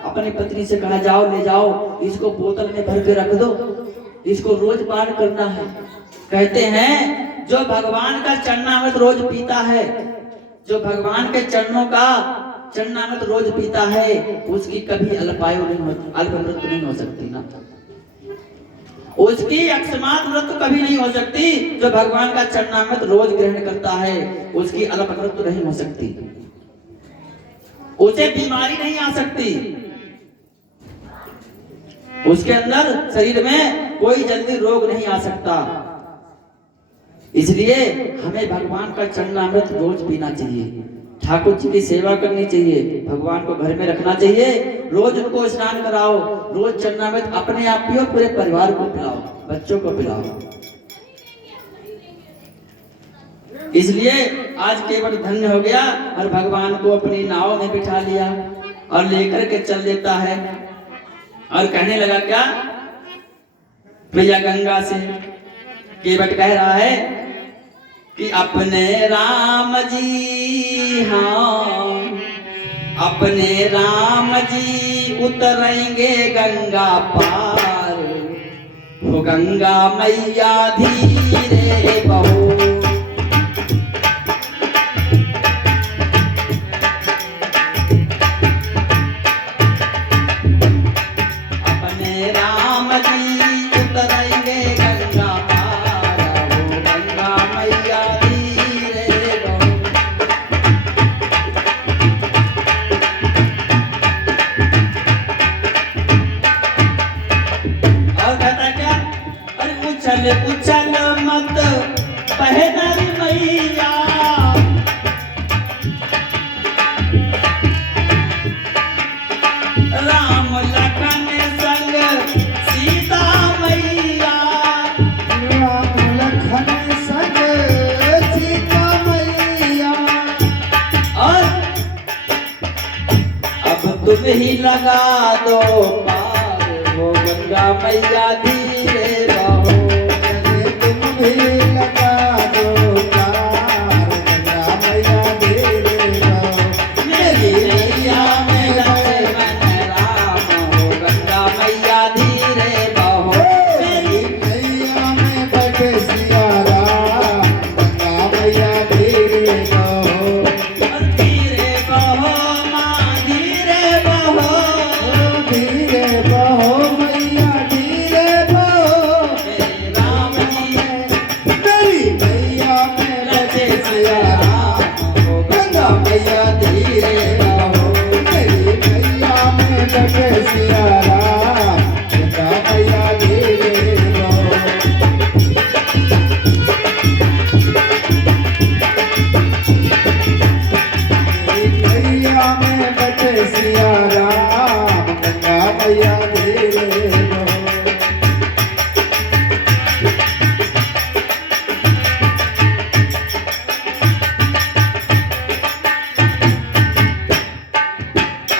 अपनी पत्नी से कहा जाओ ले जाओ इसको बोतल में भर के रख दो, इसको रोज पान करना है। कहते हैं जो भगवान का चरणामृत रोज पीता है, जो भगवान के चरणों का चरणामृत रोज पीता है, उसकी कभी अल्पायु नहीं हो, अल्प मृत्यु नहीं हो सकती ना, उसकी अकस्मात मृत्यु कभी नहीं हो सकती। जो भगवान का चरणामृत रोज ग्रहण करता है उसकी अल्प मृत्यु नहीं हो सकती, उसे बीमारी नहीं आ सकती, उसके अंदर शरीर में कोई जल्दी रोग नहीं आ सकता। इसलिए हमें भगवान का चरणामृत रोज पीना चाहिए, ठाकुर जी की सेवा करनी चाहिए, भगवान को घर में रखना चाहिए, रोज उनको स्नान कराओ, रोज चरणामृत अपने आप पियो, पूरे परिवार को पिलाओ, बच्चों को पिलाओ। इसलिए आज केवट धन्य हो गया और भगवान को अपनी नाव में बिठा लिया। और लेकर के चल देता है और कहने लगा क्या भैया गंगा से केवट कह रहा है कि अपने राम जी, हाँ अपने राम जी उतरेंगे गंगा पार, हो गंगा मैया धीरे बहो। अपने राम जी उतरेंगे गंगा पार, हो गंगा मैया धीरे बहो। और कहता क्या, अरे उछल उछल मत बहनर मैया, राम लखन संग सीता मैया, राम लखन संग सीता मैया। और अब तुम ही लगा दो पार, हो गंगा मैया धीरे बहो। अरे तुम भी लगा दो पार, गंगा मैया धीरे बहो। मेरी नैया में लक्ष्मण राम, हो गंगा मैया धीरे बहो। मेरी नैया में बटे सिया राम, गंगा मैया धीरे बहो। धीरे बहो माँ धीरे बहो, धीरे बहो मैया धीरे बहो। मेरे राम जी मेरी नैया में लचे बटे सिया सिया राम, राम, हो गंगा मैया धीरे बहो। मेरी नैया में बटे सिया राम, गंगा मैया धीरे बहो। मैया में बटे सिया राम, गंगा मैया धीरे बहो।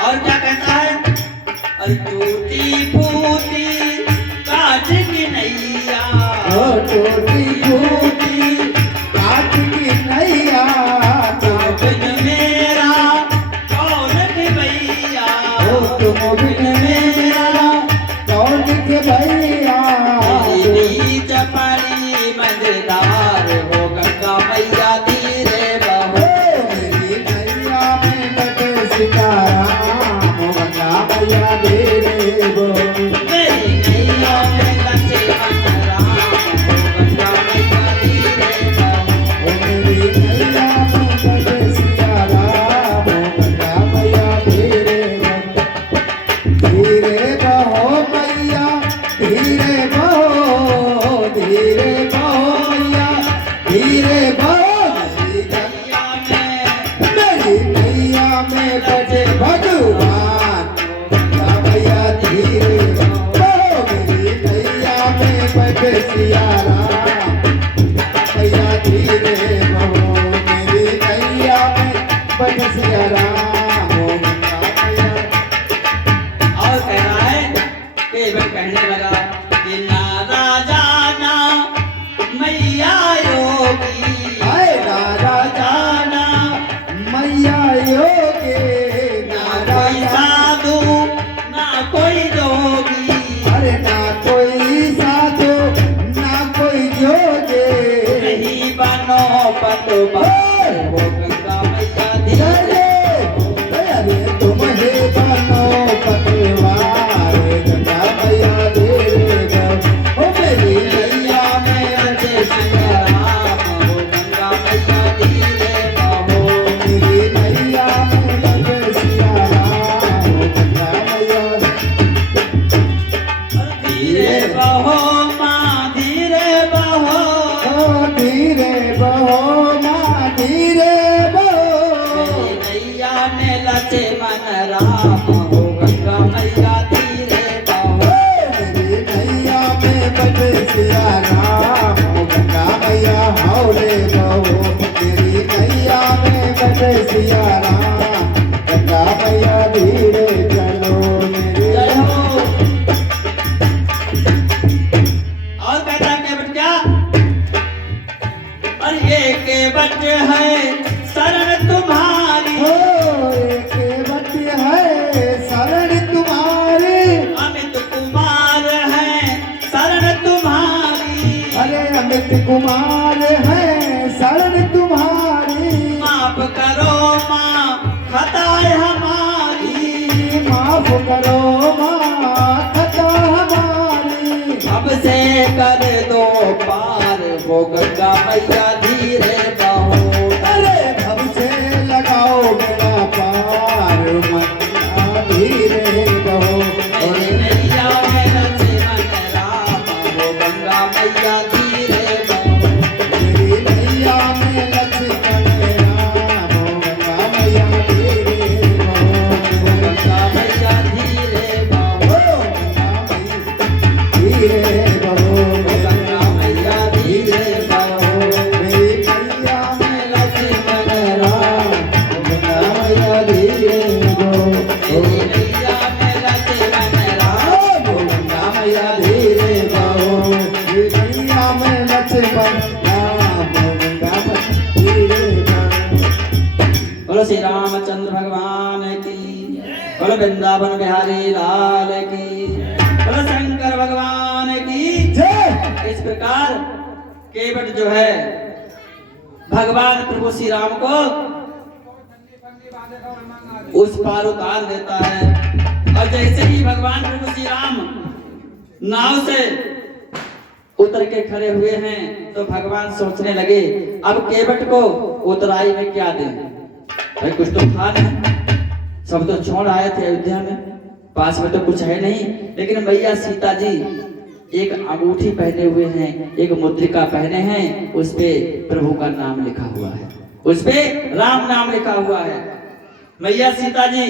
और क्या कहता है, अरे टूटी फूटी काठ की नैया, ओ टूटी फूटी काट की नैया, बिन मेरा कौन है भैया, ओ तुम बिन मेरा कौन के भैया। तेरी नीच पड़ी मजेदार, हो गंगा मैया धीरे बहो। मेरी नैया में बटे सिताराम, गंगा मैया धीरे बहो। मेरी नैया में लक्ष्मण राम, हो गंगा मैया धीरे बहो। ओ मेरी नैया में बटे सिया राम, गंगा मैया धीरे बहो। धीरे बहो मैया धीरे बहो, धीरे बहो मैया धीरे बहो। मेरी नैया में मेरी नैया में बटे भगवान, गंगा मैया धीरे बहो। मेरी नैया में बटे सिया राम, गंगा मैया धीरे बहो। मेरी नैया में बटे सिया राम, गंगा मैया। और कह रहा है कि वह कहने लगा कि ना राजा ना मैया योगी, हाय नारा जाना मैया योगे, ना नारा कोई साधु ना कोई जोगी, अरे ना कोई साधु ना कोई जोगे। नहीं बनो पतवार, हो गंगा मैया धीरे। अरे तुम हे बनो पतवार, गंगा मैया धीरे बहो। ओ मेरी नैया में लचे सिया राम, हो गंगा मैया धीरे बहो। मेरी नैया में बटे सिया राम, गंगा मैया धीरे बहो माँ धीरे बहो, ओ धीरे बहो माँ धीरे बहो। मेरी नैया में लचे मन राम, हो गंगा मैया धीरे बहो। मेरी नैया में बटे सिया राम, गंगा मैया हौले बहो। मेरी नैया में बटे सिया राम, गंगा मैया धीरे पंडित कुमार है शरण तुम्हारी। माफ करो माँ खताएं हमारी, माफ करो माँ खता हमारी। अब से कर दो पार हो गंगा मैया धीरे बहो। अरे भव से लगाओ मेरा पार मैया धीरे बहो। मेरी नैया में लक्ष्मण राम हो गंगा मैया धीरे बहो। मेरी नैया में लक्ष्मण राम हो गंगा मैया धीरे बहो। गंगा मैया धीरे बहो। धीरे बहो गंगा मैया धीरे बहो। मेरी नैया में लक्ष्मण राम हो गंगा मैया धीरे बहो। मेरी नैया में लक्ष्मण राम हो गंगा मैया धीरे बहो। मेरी नैया में लक्ष्मण राम हो गंगा मैया धीरे बहो। बोलो श्री रामचंद्र भगवान की, बोलो वृंदावन बिहारी लाल की, बोलो शंकर भगवान की। जय। इस प्रकार केवट जो है भगवान प्रभु श्री राम को उस पार उतार देता है। और जैसे ही भगवान प्रभु श्री राम नाव से उतर के खड़े हुए हैं तो भगवान सोचने लगे अब केवट को उतराई में क्या दें। भाई कुछ तो था नहीं, सब तो छोड़ आए थे अयोध्या में, पास में तो कुछ है नहीं। लेकिन मैया सीता जी एक अंगूठी पहने हुए हैं, एक मुद्रिका पहने हैं, उस पे प्रभु का नाम लिखा हुआ है, उस पे राम नाम लिखा हुआ है। मैया सीता जी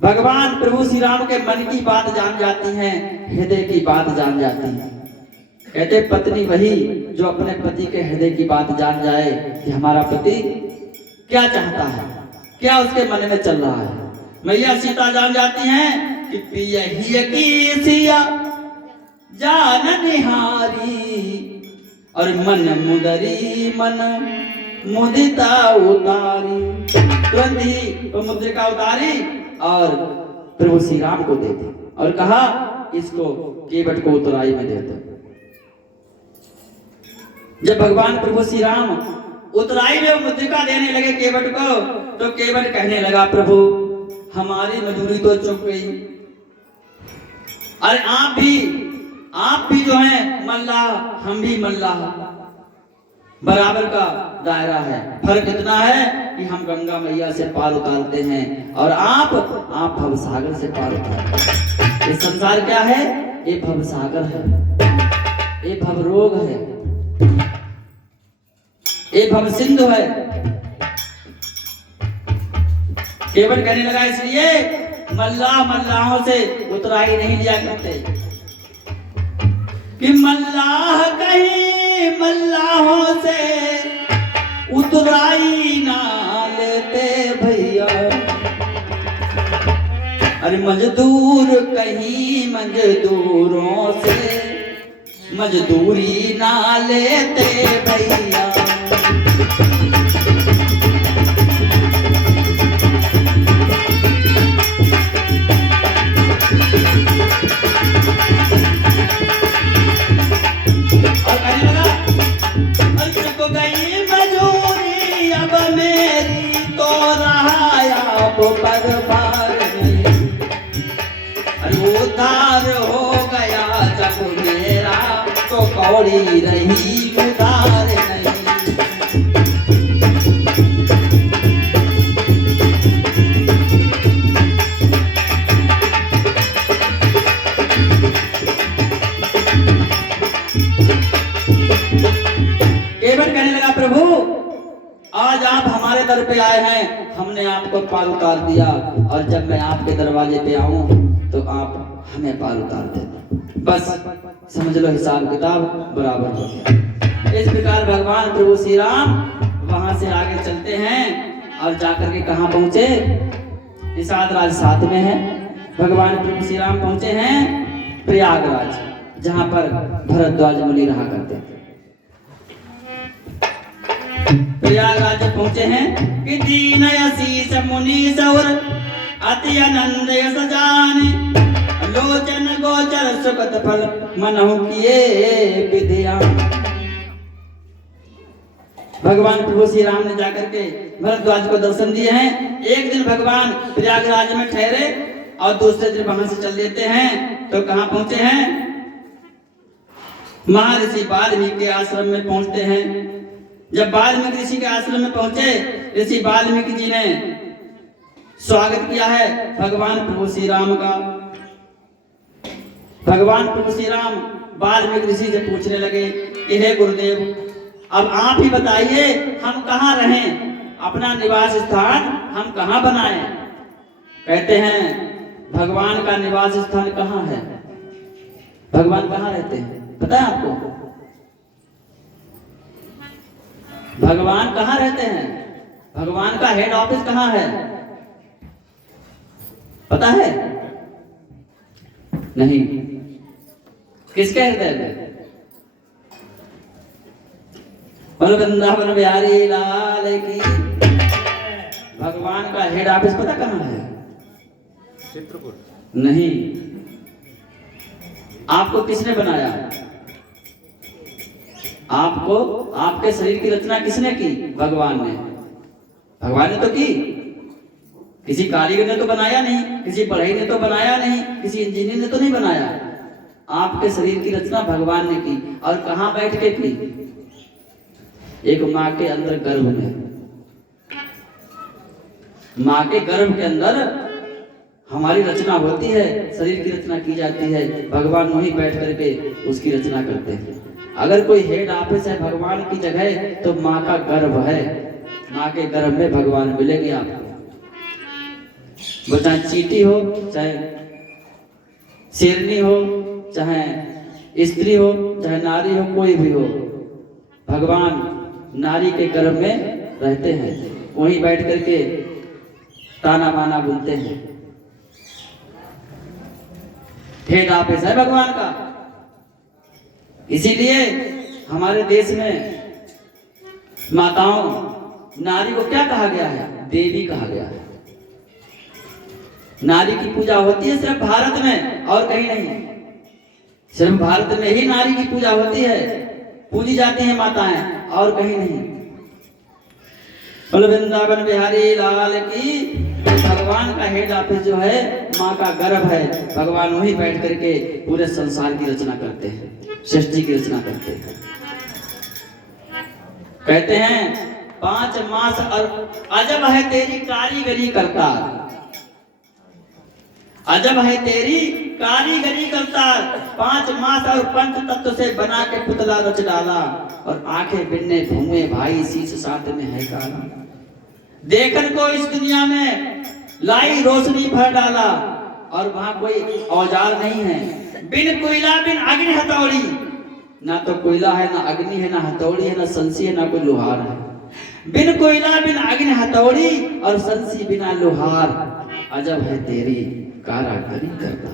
भगवान प्रभु श्री राम के मन की बात जान जाती हैं, हृदय की बात जान जाती हैं। कहते पत्नी वही जो अपने पति के हृदय की बात जान जाए कि हमारा पति क्या चाहता है, क्या उसके मन में चल रहा है। मैया सीता जान जाती हैं कि पिया ही की सिया जान निहारी, और मन मुदरी मन मुदिता उतारी। तुरंत ही वो मुद्रिका उतारी और प्रभु श्री राम को दे दी और कहा इसको केवट को उतराई में दे दो। जब भगवान प्रभु श्री राम उतराई में मुद्रिका देने लगे केवट को, तो केवट कहने लगा प्रभु हमारी मजूरी तो चुक गई, अरे आप भी जो हैं मल्लाह, हम भी मल्लाह, बराबर का दायरा है। फर्क इतना है कि हम गंगा मैया से पार उतारते हैं और आप भवसागर से पार उतारते हैं। ये संसार क्या है? ये भवसागर है, ये भवरोग है, ये भव सिंधु है। केवट कहने लगा इसलिए मल्लाहों से उतराई नहीं लिया करते कि मल्लाह कहीं मल्लाहों से उतराई ना लेते भैया, अरे मजदूर कहीं मजदूरों से मजदूरी ना लेते भैया। उधार हो गया जब मेरा तो कौड़ी रही उधार नहीं। केवट कहने लगा प्रभु आज आप हमारे दर पे आए हैं, हमने आपको पार उतार दिया, और जब मैं आपके दरवाजे पे आऊं तो आप हमें पार उतार देते। बस समझ लो हिसाब किताब बराबर हो गया। इस प्रकार भगवान प्रभु श्री राम वहां से आगे चलते हैं और जाकर के कहां पहुंचे? निषाद साथ में है। भगवान प्रभु श्री राम पहुंचे हैं प्रयागराज, जहां पर भरद्वाज मुनि रहा करते थे। प्रयागराज पहुंचे हैं कि दीन शीश मुनि सौर अति आनंद सजान लोचन गोचर सुगत फल मनहु किए विद्या। भगवान प्रभु श्री राम ने जाकर के भरद्वाज को दर्शन दिए हैं। एक दिन भगवान प्रयागराज में ठहरे और दूसरे दिन वहां से चल देते हैं। तो कहां पहुंचे हैं? महर्षि वाल्मीकि के आश्रम में पहुंचते हैं। जब वाल्मीकि ऋषि के आश्रम में पहुंचे, ऋषि वाल्मीकि जी ने स्वागत किया है भगवान प्रभु श्री राम का। भगवान प्रभु श्री राम वाल्मीकि ऋषि से पूछने लगे कि हे गुरुदेव, अब आप ही बताइए हम कहाँ रहें, अपना निवास स्थान हम कहाँ बनाएं? कहते हैं भगवान का निवास स्थान कहाँ है? भगवान कहाँ रहते हैं पता है आपको? भगवान कहाँ रहते हैं? भगवान का हेड ऑफिस कहाँ है पता है? नहीं। किसके हृदय में? वृंदावन बिहारी लाल की। भगवान का हेड ऑफिस पता कहाँ है? चित्रकूट। नहीं। आपको किसने बनाया? आपको, आपके शरीर की रचना किसने की? भगवान ने। भगवान ने तो की, किसी कारीगर ने तो बनाया नहीं, किसी बढ़ई ने तो बनाया नहीं, किसी इंजीनियर ने तो नहीं बनाया। आपके शरीर की रचना भगवान ने की। और कहां बैठ के की? एक माँ के अंदर गर्भ में। माँ के गर्भ के अंदर हमारी रचना होती है, शरीर की रचना की जाती है। भगवान वहीं बैठ करके उसकी रचना करते हैं। अगर कोई हेड ऑफिस है भगवान की जगह तो माँ का गर्भ है। माँ के गर्भ में भगवान मिलेंगे आपको। वो चाहे चींटी हो, चाहे शेरनी हो, चाहे स्त्री हो, चाहे नारी हो, कोई भी हो, भगवान नारी के गर्भ में रहते हैं। वहीं बैठ करके ताना बाना बोलते हैं। हेड ऑफिस है भगवान का। इसीलिए हमारे देश में माताओं, नारी को क्या कहा गया है? देवी कहा गया है। नारी की पूजा होती है सिर्फ भारत में और कहीं नहीं। सिर्फ भारत में ही नारी की पूजा होती है, पूजी जाती है माताएं, और कहीं नहीं। वृंदावन बिहारी लाल की। भगवान का हेड ऑफिस जो है माँ का गर्भ है। भगवान वहीं बैठ करके पूरे संसार की रचना करते हैं, सृष्टि की रचना करते हैं। कहते हैं 5 मास और अजब है तेरी कारीगरी करता, अजब है तेरी कारीगरी करता। 5 मास और पंच तत्व से बना के पुतला रच डाला, और आंखें बिन्ने घूमे भाई शीश साथ में है काला। देखन को इस दुनिया में लाई रोशनी भर डाला, और वहां कोई औजार नहीं है। बिन कोयला बिन अग्नि हथौड़ी, ना तो कोयला है, ना अग्नि है, ना हथौड़ी है, ना संसी है, ना कोई लोहार है। बिन कोयला बिन अग्नि हथौड़ी और संसी बिना लोहार, अजब है तेरी कारीगरी करता।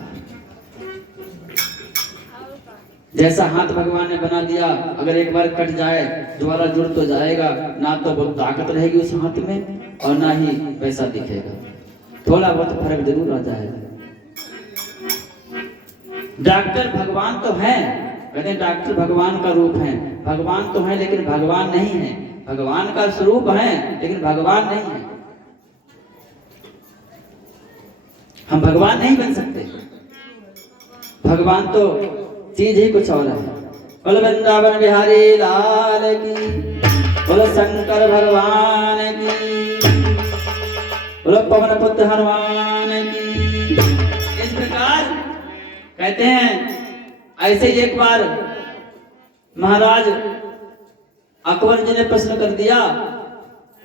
जैसा हाथ भगवान ने बना दिया, अगर एक बार कट जाए दोबारा जुड़ तो जाएगा। ना तो बहुत ताकत रहेगी उस हाथ में और ना ही पैसा दिखेगा। थोड़ा बहुत फर्क जरूर आ जाएगा। डॉक्टर भगवान तो है, कहते हैं डॉक्टर भगवान का रूप है। भगवान तो है लेकिन भगवान नहीं है। भगवान का स्वरूप है लेकिन भगवान नहीं है। हम भगवान नहीं बन सकते। भगवान तो चीज ही कुछ और है। बोलो वृंदावन बिहारी लाल की, बोलो शंकर भगवान की, बोलो पवन पुत्र हनुमान की। इस प्रकार कहते हैं। ऐसे ही एक बार महाराज अकबर जी ने प्रश्न कर दिया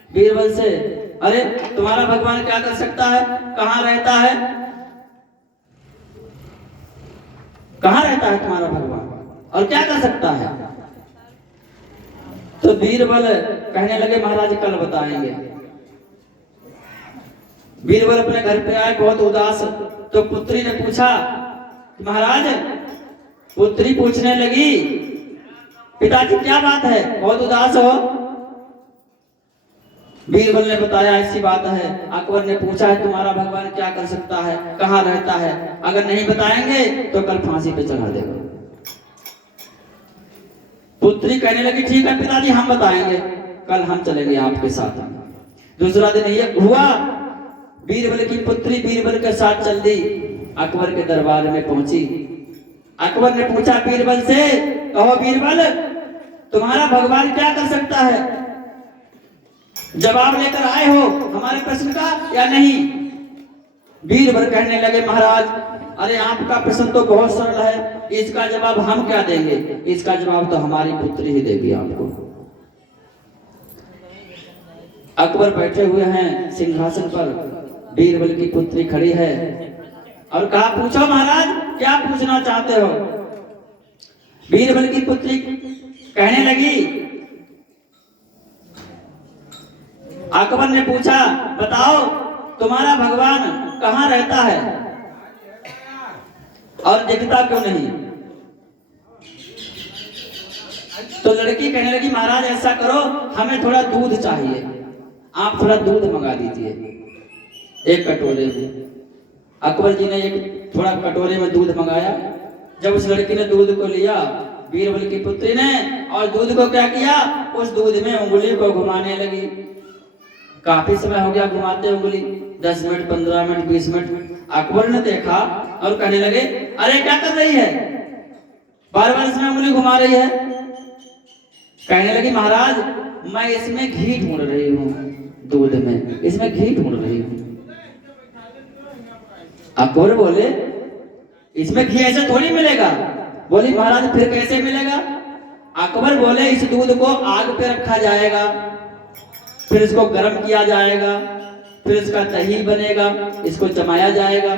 बीरबल से, अरे तुम्हारा भगवान क्या कर सकता है, कहाँ रहता है, कहाँ रहता है तुम्हारा भगवान और क्या कर सकता है? तो बीरबल कहने लगे महाराज कल बताएंगे। बीरबल अपने घर पे आए बहुत उदास। तो पुत्री ने पूछा, महाराज, पुत्री पूछने लगी, पिताजी क्या बात है, बहुत उदास हो? बीरबल ने बताया ऐसी बात है। अकबर ने पूछा है तुम्हारा भगवान क्या कर सकता है, कहाँ रहता है? अगर नहीं बताएंगे तो कल फांसी पे चढ़ा देगा। पुत्री कहने लगी ठीक है पिताजी हम बताएंगे, कल हम चलेंगे आपके साथ। दूसरा दिन ये हुआ, बीरबल की पुत्री बीरबल के साथ चल दी, अकबर के दरबार में पहुंची। अकबर ने पूछा बीरबल से, कहो बीरबल तुम्हारा भगवान क्या कर सकता है? जवाब लेकर आए हो हमारे प्रश्न का या नहीं? बीरबल कहने लगे महाराज अरे आपका प्रश्न तो बहुत सरल है, इसका जवाब हम क्या देंगे? इसका जवाब तो हमारी पुत्री ही देगी आपको। अकबर बैठे हुए हैं सिंहासन पर, बीरबल की पुत्री खड़ी है और कहा पूछो महाराज क्या पूछना चाहते हो? बीरबल की पुत्री कहने लगी, अकबर ने पूछा बताओ तुम्हारा भगवान कहाँ रहता है और दिखता क्यों नहीं? तो लड़की कहने लगी महाराज ऐसा करो हमें थोड़ा दूध चाहिए, आप थोड़ा दूध मंगा दीजिए एक कटोरे में। अकबर जी ने एक थोड़ा कटोरे में दूध मंगाया। जब उस लड़की ने दूध को लिया बीरबल की पुत्री ने और दूध को क्या किया, उस दूध में उंगली को घुमाने लगी। काफी समय हो गया घुमाते उंगली, 10 मिनट 15 मिनट 20 मिनट। अकबर ने देखा और कहने लगे अरे क्या कर रही है, बार बार इसमें उंगली घुमा रही है। कहने लगी महाराज मैं इसमें घी ढूंढ रही हूँ, दूध में इसमें घी ढूंढ रही हूँ। अकबर बोले इसमें घी ऐसे थोड़ी मिलेगा। बोली महाराज फिर कैसे मिलेगा? अकबर बोले इस दूध को आग पे रखा जाएगा, फिर इसको गर्म किया जाएगा, फिर इसका दही बनेगा, इसको जमाया जाएगा,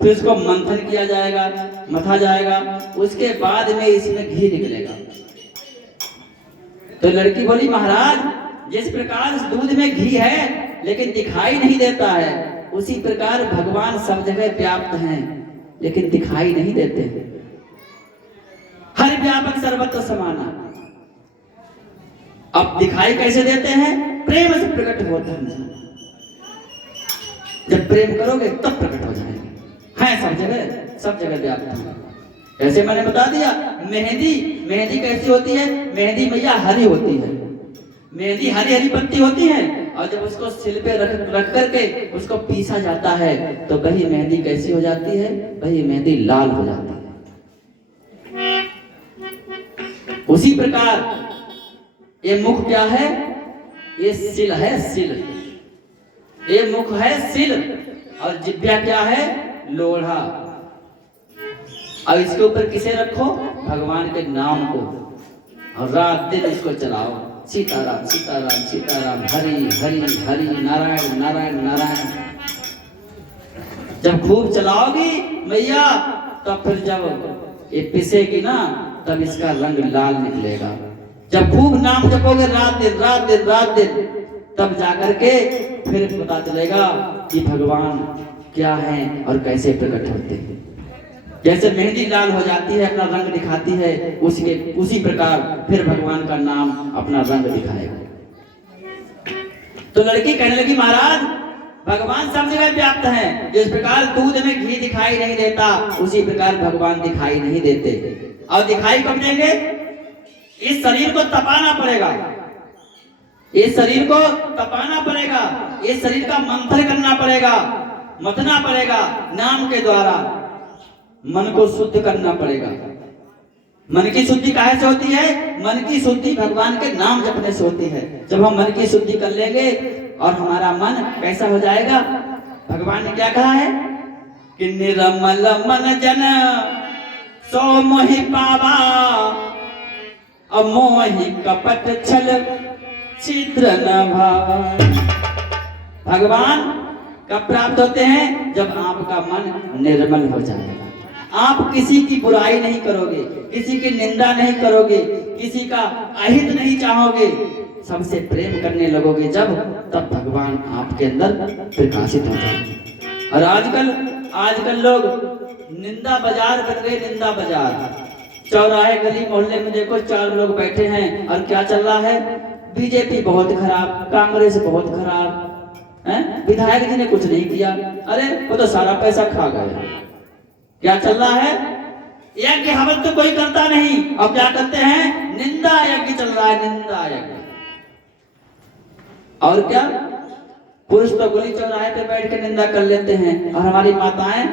फिर इसको मंथन किया जाएगा, मथा जाएगा, उसके बाद में इसमें घी निकलेगा। तो लड़की बोली महाराज जिस प्रकार इस दूध में घी है लेकिन दिखाई नहीं देता है, उसी प्रकार भगवान सब जगह व्याप्त हैं लेकिन दिखाई नहीं देते। हर व्यापक सर्वत्र समाना। अब दिखाई कैसे देते हैं? प्रेम से प्रकट होते हैं। जब प्रेम करोगे तब प्रकट हो जाएंगे। है सब जगह व्याप्त हैं। ऐसे मैंने बता दिया मेहंदी कैसी होती है? मेहंदी मैया हरी होती है, मेहंदी हरी हरी पत्ती होती है और जब उसको सिल पे रख करके उसको पीसा जाता है तो वही मेहंदी कैसी हो जाती है? वही मेहंदी लाल हो जाती है। उसी प्रकार ये मुख क्या है? ये सिल है, सिल। ये मुख है सिल और जिह्वा क्या है? लोढ़ा। अब इसके ऊपर किसे रखो? भगवान के नाम को, और रात दिन इसको चलाओ। सीताराम सीताराम सीताराम, हरि हरि हरि, नारायण नारायण नारायण। जब खूब चलाओगी मैया तब फिर जब ये पिसेगी ना तब इसका रंग लाल निकलेगा। जब खूब नाम जपोगे रात दिन तब जाकर के फिर पता चलेगा कि भगवान क्या है और कैसे प्रकट होते हैं। जैसे मेहंदी लाल हो जाती है, अपना रंग दिखाती है, उसी प्रकार फिर भगवान का नाम अपना रंग दिखाएगा। तो लड़की कहने लगी महाराज भगवान सब जगह व्याप्त हैं। जिस प्रकार दूध में घी दिखाई नहीं देता उसी प्रकार भगवान दिखाई नहीं देते। और दिखाई कब देंगे? इस शरीर को तपाना पड़ेगा, इस शरीर को तपाना पड़ेगा, इस शरीर का मंथन करना पड़ेगा, मथना पड़ेगा नाम के द्वारा। मन को शुद्ध करना पड़ेगा। मन की शुद्धि काहे से होती है? मन की शुद्धि भगवान के नाम जपने से होती है। जब हम मन की शुद्धि कर लेंगे और हमारा मन कैसा हो जाएगा? भगवान ने क्या कहा है कि निर्मल मन जन सो मोहि पावा, अमोहि कपट छल छिद्र न भावा। भगवान कब प्राप्त होते हैं? जब आपका मन निर्मल हो जाएगा। आप किसी की बुराई नहीं करोगे, किसी की निंदा नहीं करोगे, किसी का अहित नहीं चाहोगे, सबसे प्रेम करने लगोगे जब, तब भगवान आपके अंदर प्रकाशित हो जाएंगे। और आजकल लोग निंदा बाजार बन गए। निंदा बाजार, चौराहे गली मोहल्ले में देखो 4 लोग बैठे हैं और क्या चल रहा है? बीजेपी बहुत खराब, कांग्रेस बहुत खराब है, विधायक जी ने कुछ नहीं किया। अरे वो तो सारा पैसा खा गए। क्या चल रहा है? यज्ञ हवन तो कोई करता नहीं, अब क्या करते हैं? निंदा यज्ञ चल रहा है, निंदा यज्ञ। और क्या, पुरुष तो गोली चौराहे पे बैठ के निंदा कर लेते हैं, और हमारी माताएं,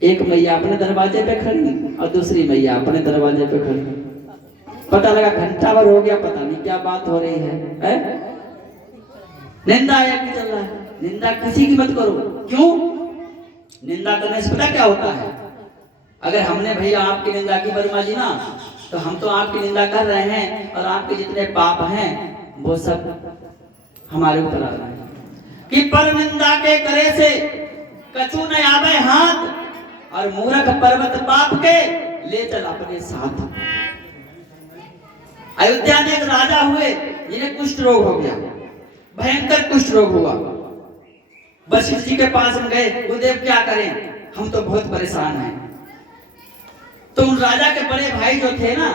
एक मैया अपने दरवाजे पे खड़ी और दूसरी मैया अपने दरवाजे पे खड़ी। पता लगा घंटा भर हो गया, पता नहीं क्या बात हो रही है? निंदा यज्ञ चल रहा है। निंदा किसी की मत करो। क्यों? निंदा करने से पता क्या होता है? अगर हमने भैया आपकी निंदा की वर्मा जी ना, तो हम तो आपकी निंदा कर रहे हैं, और आपके जितने पाप हैं वो सब हमारे ऊपर आ रहे हैं। कि पर निंदा के करे से कछु न आवे हाथ, और मूर्ख पर्वत पाप के ले चल अपने साथ। अयोध्या में एक राजा हुए, जिन्हें कुष्ठ रोग हो गया, भयंकर कुष्ठ रोग हुआ। वशिष्ठ जी के पास में गए, गुरुदेव क्या करें, हम तो बहुत परेशान हैं। तो उन राजा के बड़े भाई जो थे ना,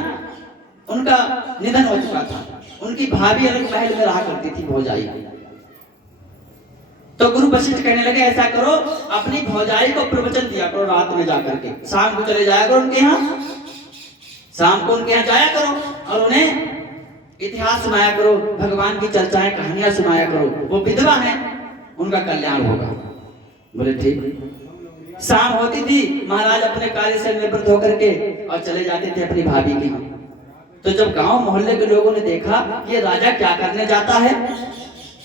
उनका निधन हो चुका था। उनकी भाभी अलग महल में रहा करती थी, भौजाई। तो गुरु वशिष्ठ कहने लगे, ऐसा करो, अपनी भौजाई को प्रवचन दिया करो रात में जाकर के, शाम को चले जाया करो उनके यहाँ, शाम को उनके यहाँ जाया करो और उन्हें इतिहास सुनाया करो, भगवान की चर्चाएं कहानियां सुनाया करो। वो विधवा है, उनका कल्याण होगा। बोले ठीक। शाम होती थी, महाराज अपने कार्य से निवृत्त होकर के और चले जाते थे अपनी भाभी के यहाँ। तो जब गांव मोहल्ले के लोगों ने देखा ये राजा क्या करने जाता है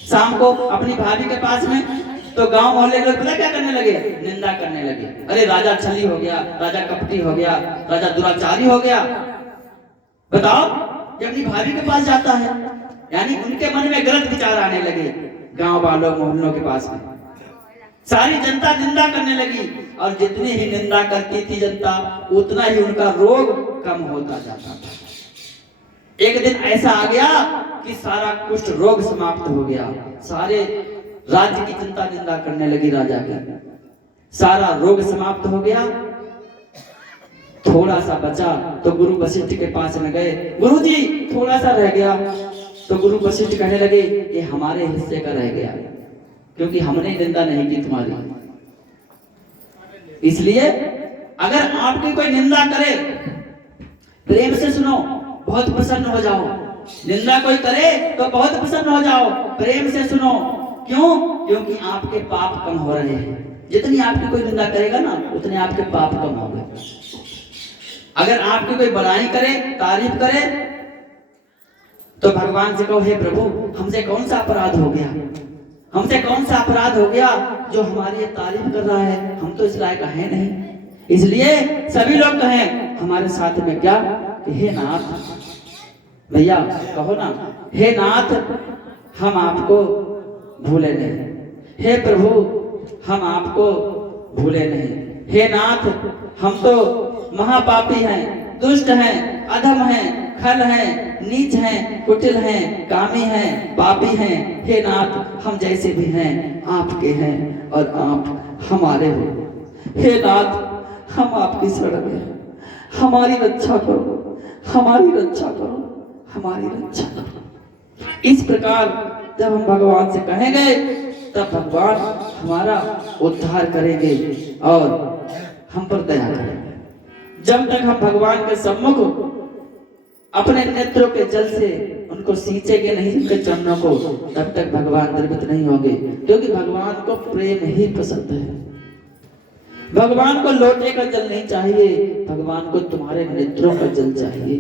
शाम को अपनी भाभी के पास में, तो गांव मोहल्ले के लोग पता क्या करने लगे? निंदा करने लगे। अरे राजा छली हो गया, राजा कपटी हो गया, राजा दुराचारी हो गया। बताओ, ये अपनी भाभी के पास जाता है। यानी उनके मन में गलत विचार आने लगे। गांव वालों मोहल्लों के पास में सारी जनता निंदा करने लगी, और जितनी ही निंदा करती थी जनता, उतना ही उनका रोग कम होता जाता था। एक दिन ऐसा आ गया कि सारा कुष्ठ रोग समाप्त हो गया। सारे राज्य की जनता निंदा करने लगी राजा की, सारा रोग समाप्त हो गया। थोड़ा सा बचा तो गुरु वशिष्ठ के पास में गए, गुरु जी थोड़ा सा रह गया। तो गुरु वशिष्ठ कहने लगे, ये हमारे हिस्से का रह गया, क्योंकि हमने निंदा नहीं की तुम्हारी। इसलिए अगर आपकी कोई निंदा करे, प्रेम से सुनो, बहुत प्रसन्न हो जाओ। निंदा कोई करे तो बहुत प्रसन्न हो जाओ, प्रेम से सुनो। क्यों? क्योंकि आपके पाप कम हो रहे हैं। जितनी आपकी कोई निंदा करेगा ना, उतने आपके पाप कम होंगे। अगर आपकी कोई बड़ाई करे, तारीफ करे, तो भगवान से कहो, हे प्रभु हमसे कौन सा अपराध हो गया, हमसे कौन सा अपराध हो गया जो हमारी तारीफ कर रहा है, हम तो इस लायक है नहीं। इसलिए सभी लोग कहें हमारे साथ में क्या, हे नाथ, भैया कहो ना, हे नाथ हम आपको भूले नहीं, हे प्रभु हम आपको भूले नहीं, हे नाथ हम तो महापापी हैं, दुष्ट हैं, अधम हैं, खल हैं, नीच हैं, कुटिल हैं, कामी हैं, पापी हैं। हे नाथ हम जैसे भी हैं आपके हैं और आप हमारे हो। हे नाथ हम आपकी शरण में हैं, हमारी रक्षा करो, हमारी रक्षा करो, हमारी रक्षा करो। इस प्रकार जब हम भगवान से कहेंगे, तब भगवान हमारा उद्धार करेंगे और हम पर दया करेंगे। जब तक हम भगवान के सम्मुख अपने नेत्रों के जल से उनको सींचेंगे नहीं, उनके चरणों को, तब तक भगवान निर्मित नहीं होंगे। क्योंकि भगवान को प्रेम ही पसंद है। भगवान को लोटे का जल नहीं चाहिए, भगवान को तुम्हारे नेत्रों का जल चाहिए।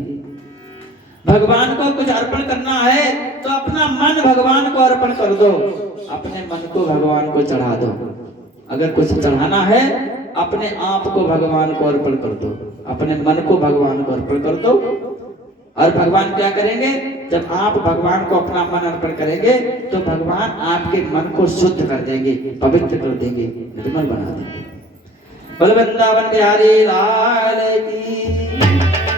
भगवान को कुछ अर्पण करना है तो अपना मन भगवान को अर्पण कर दो, अपने मन को भगवान को चढ़ा दो। अगर कुछ चढ़ाना है, अपने आप को भगवान को अर्पण कर दो, अपने मन को भगवान को अर्पण कर दो। और भगवान क्या करेंगे? जब आप भगवान को अपना मन अर्पण करेंगे तो भगवान आपके मन को शुद्ध कर देंगे, पवित्र कर देंगे, निर्मल बना देंगे। बोलो वृंदावन बिहारी लाल की,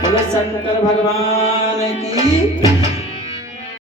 बोलो शंकर भगवान की।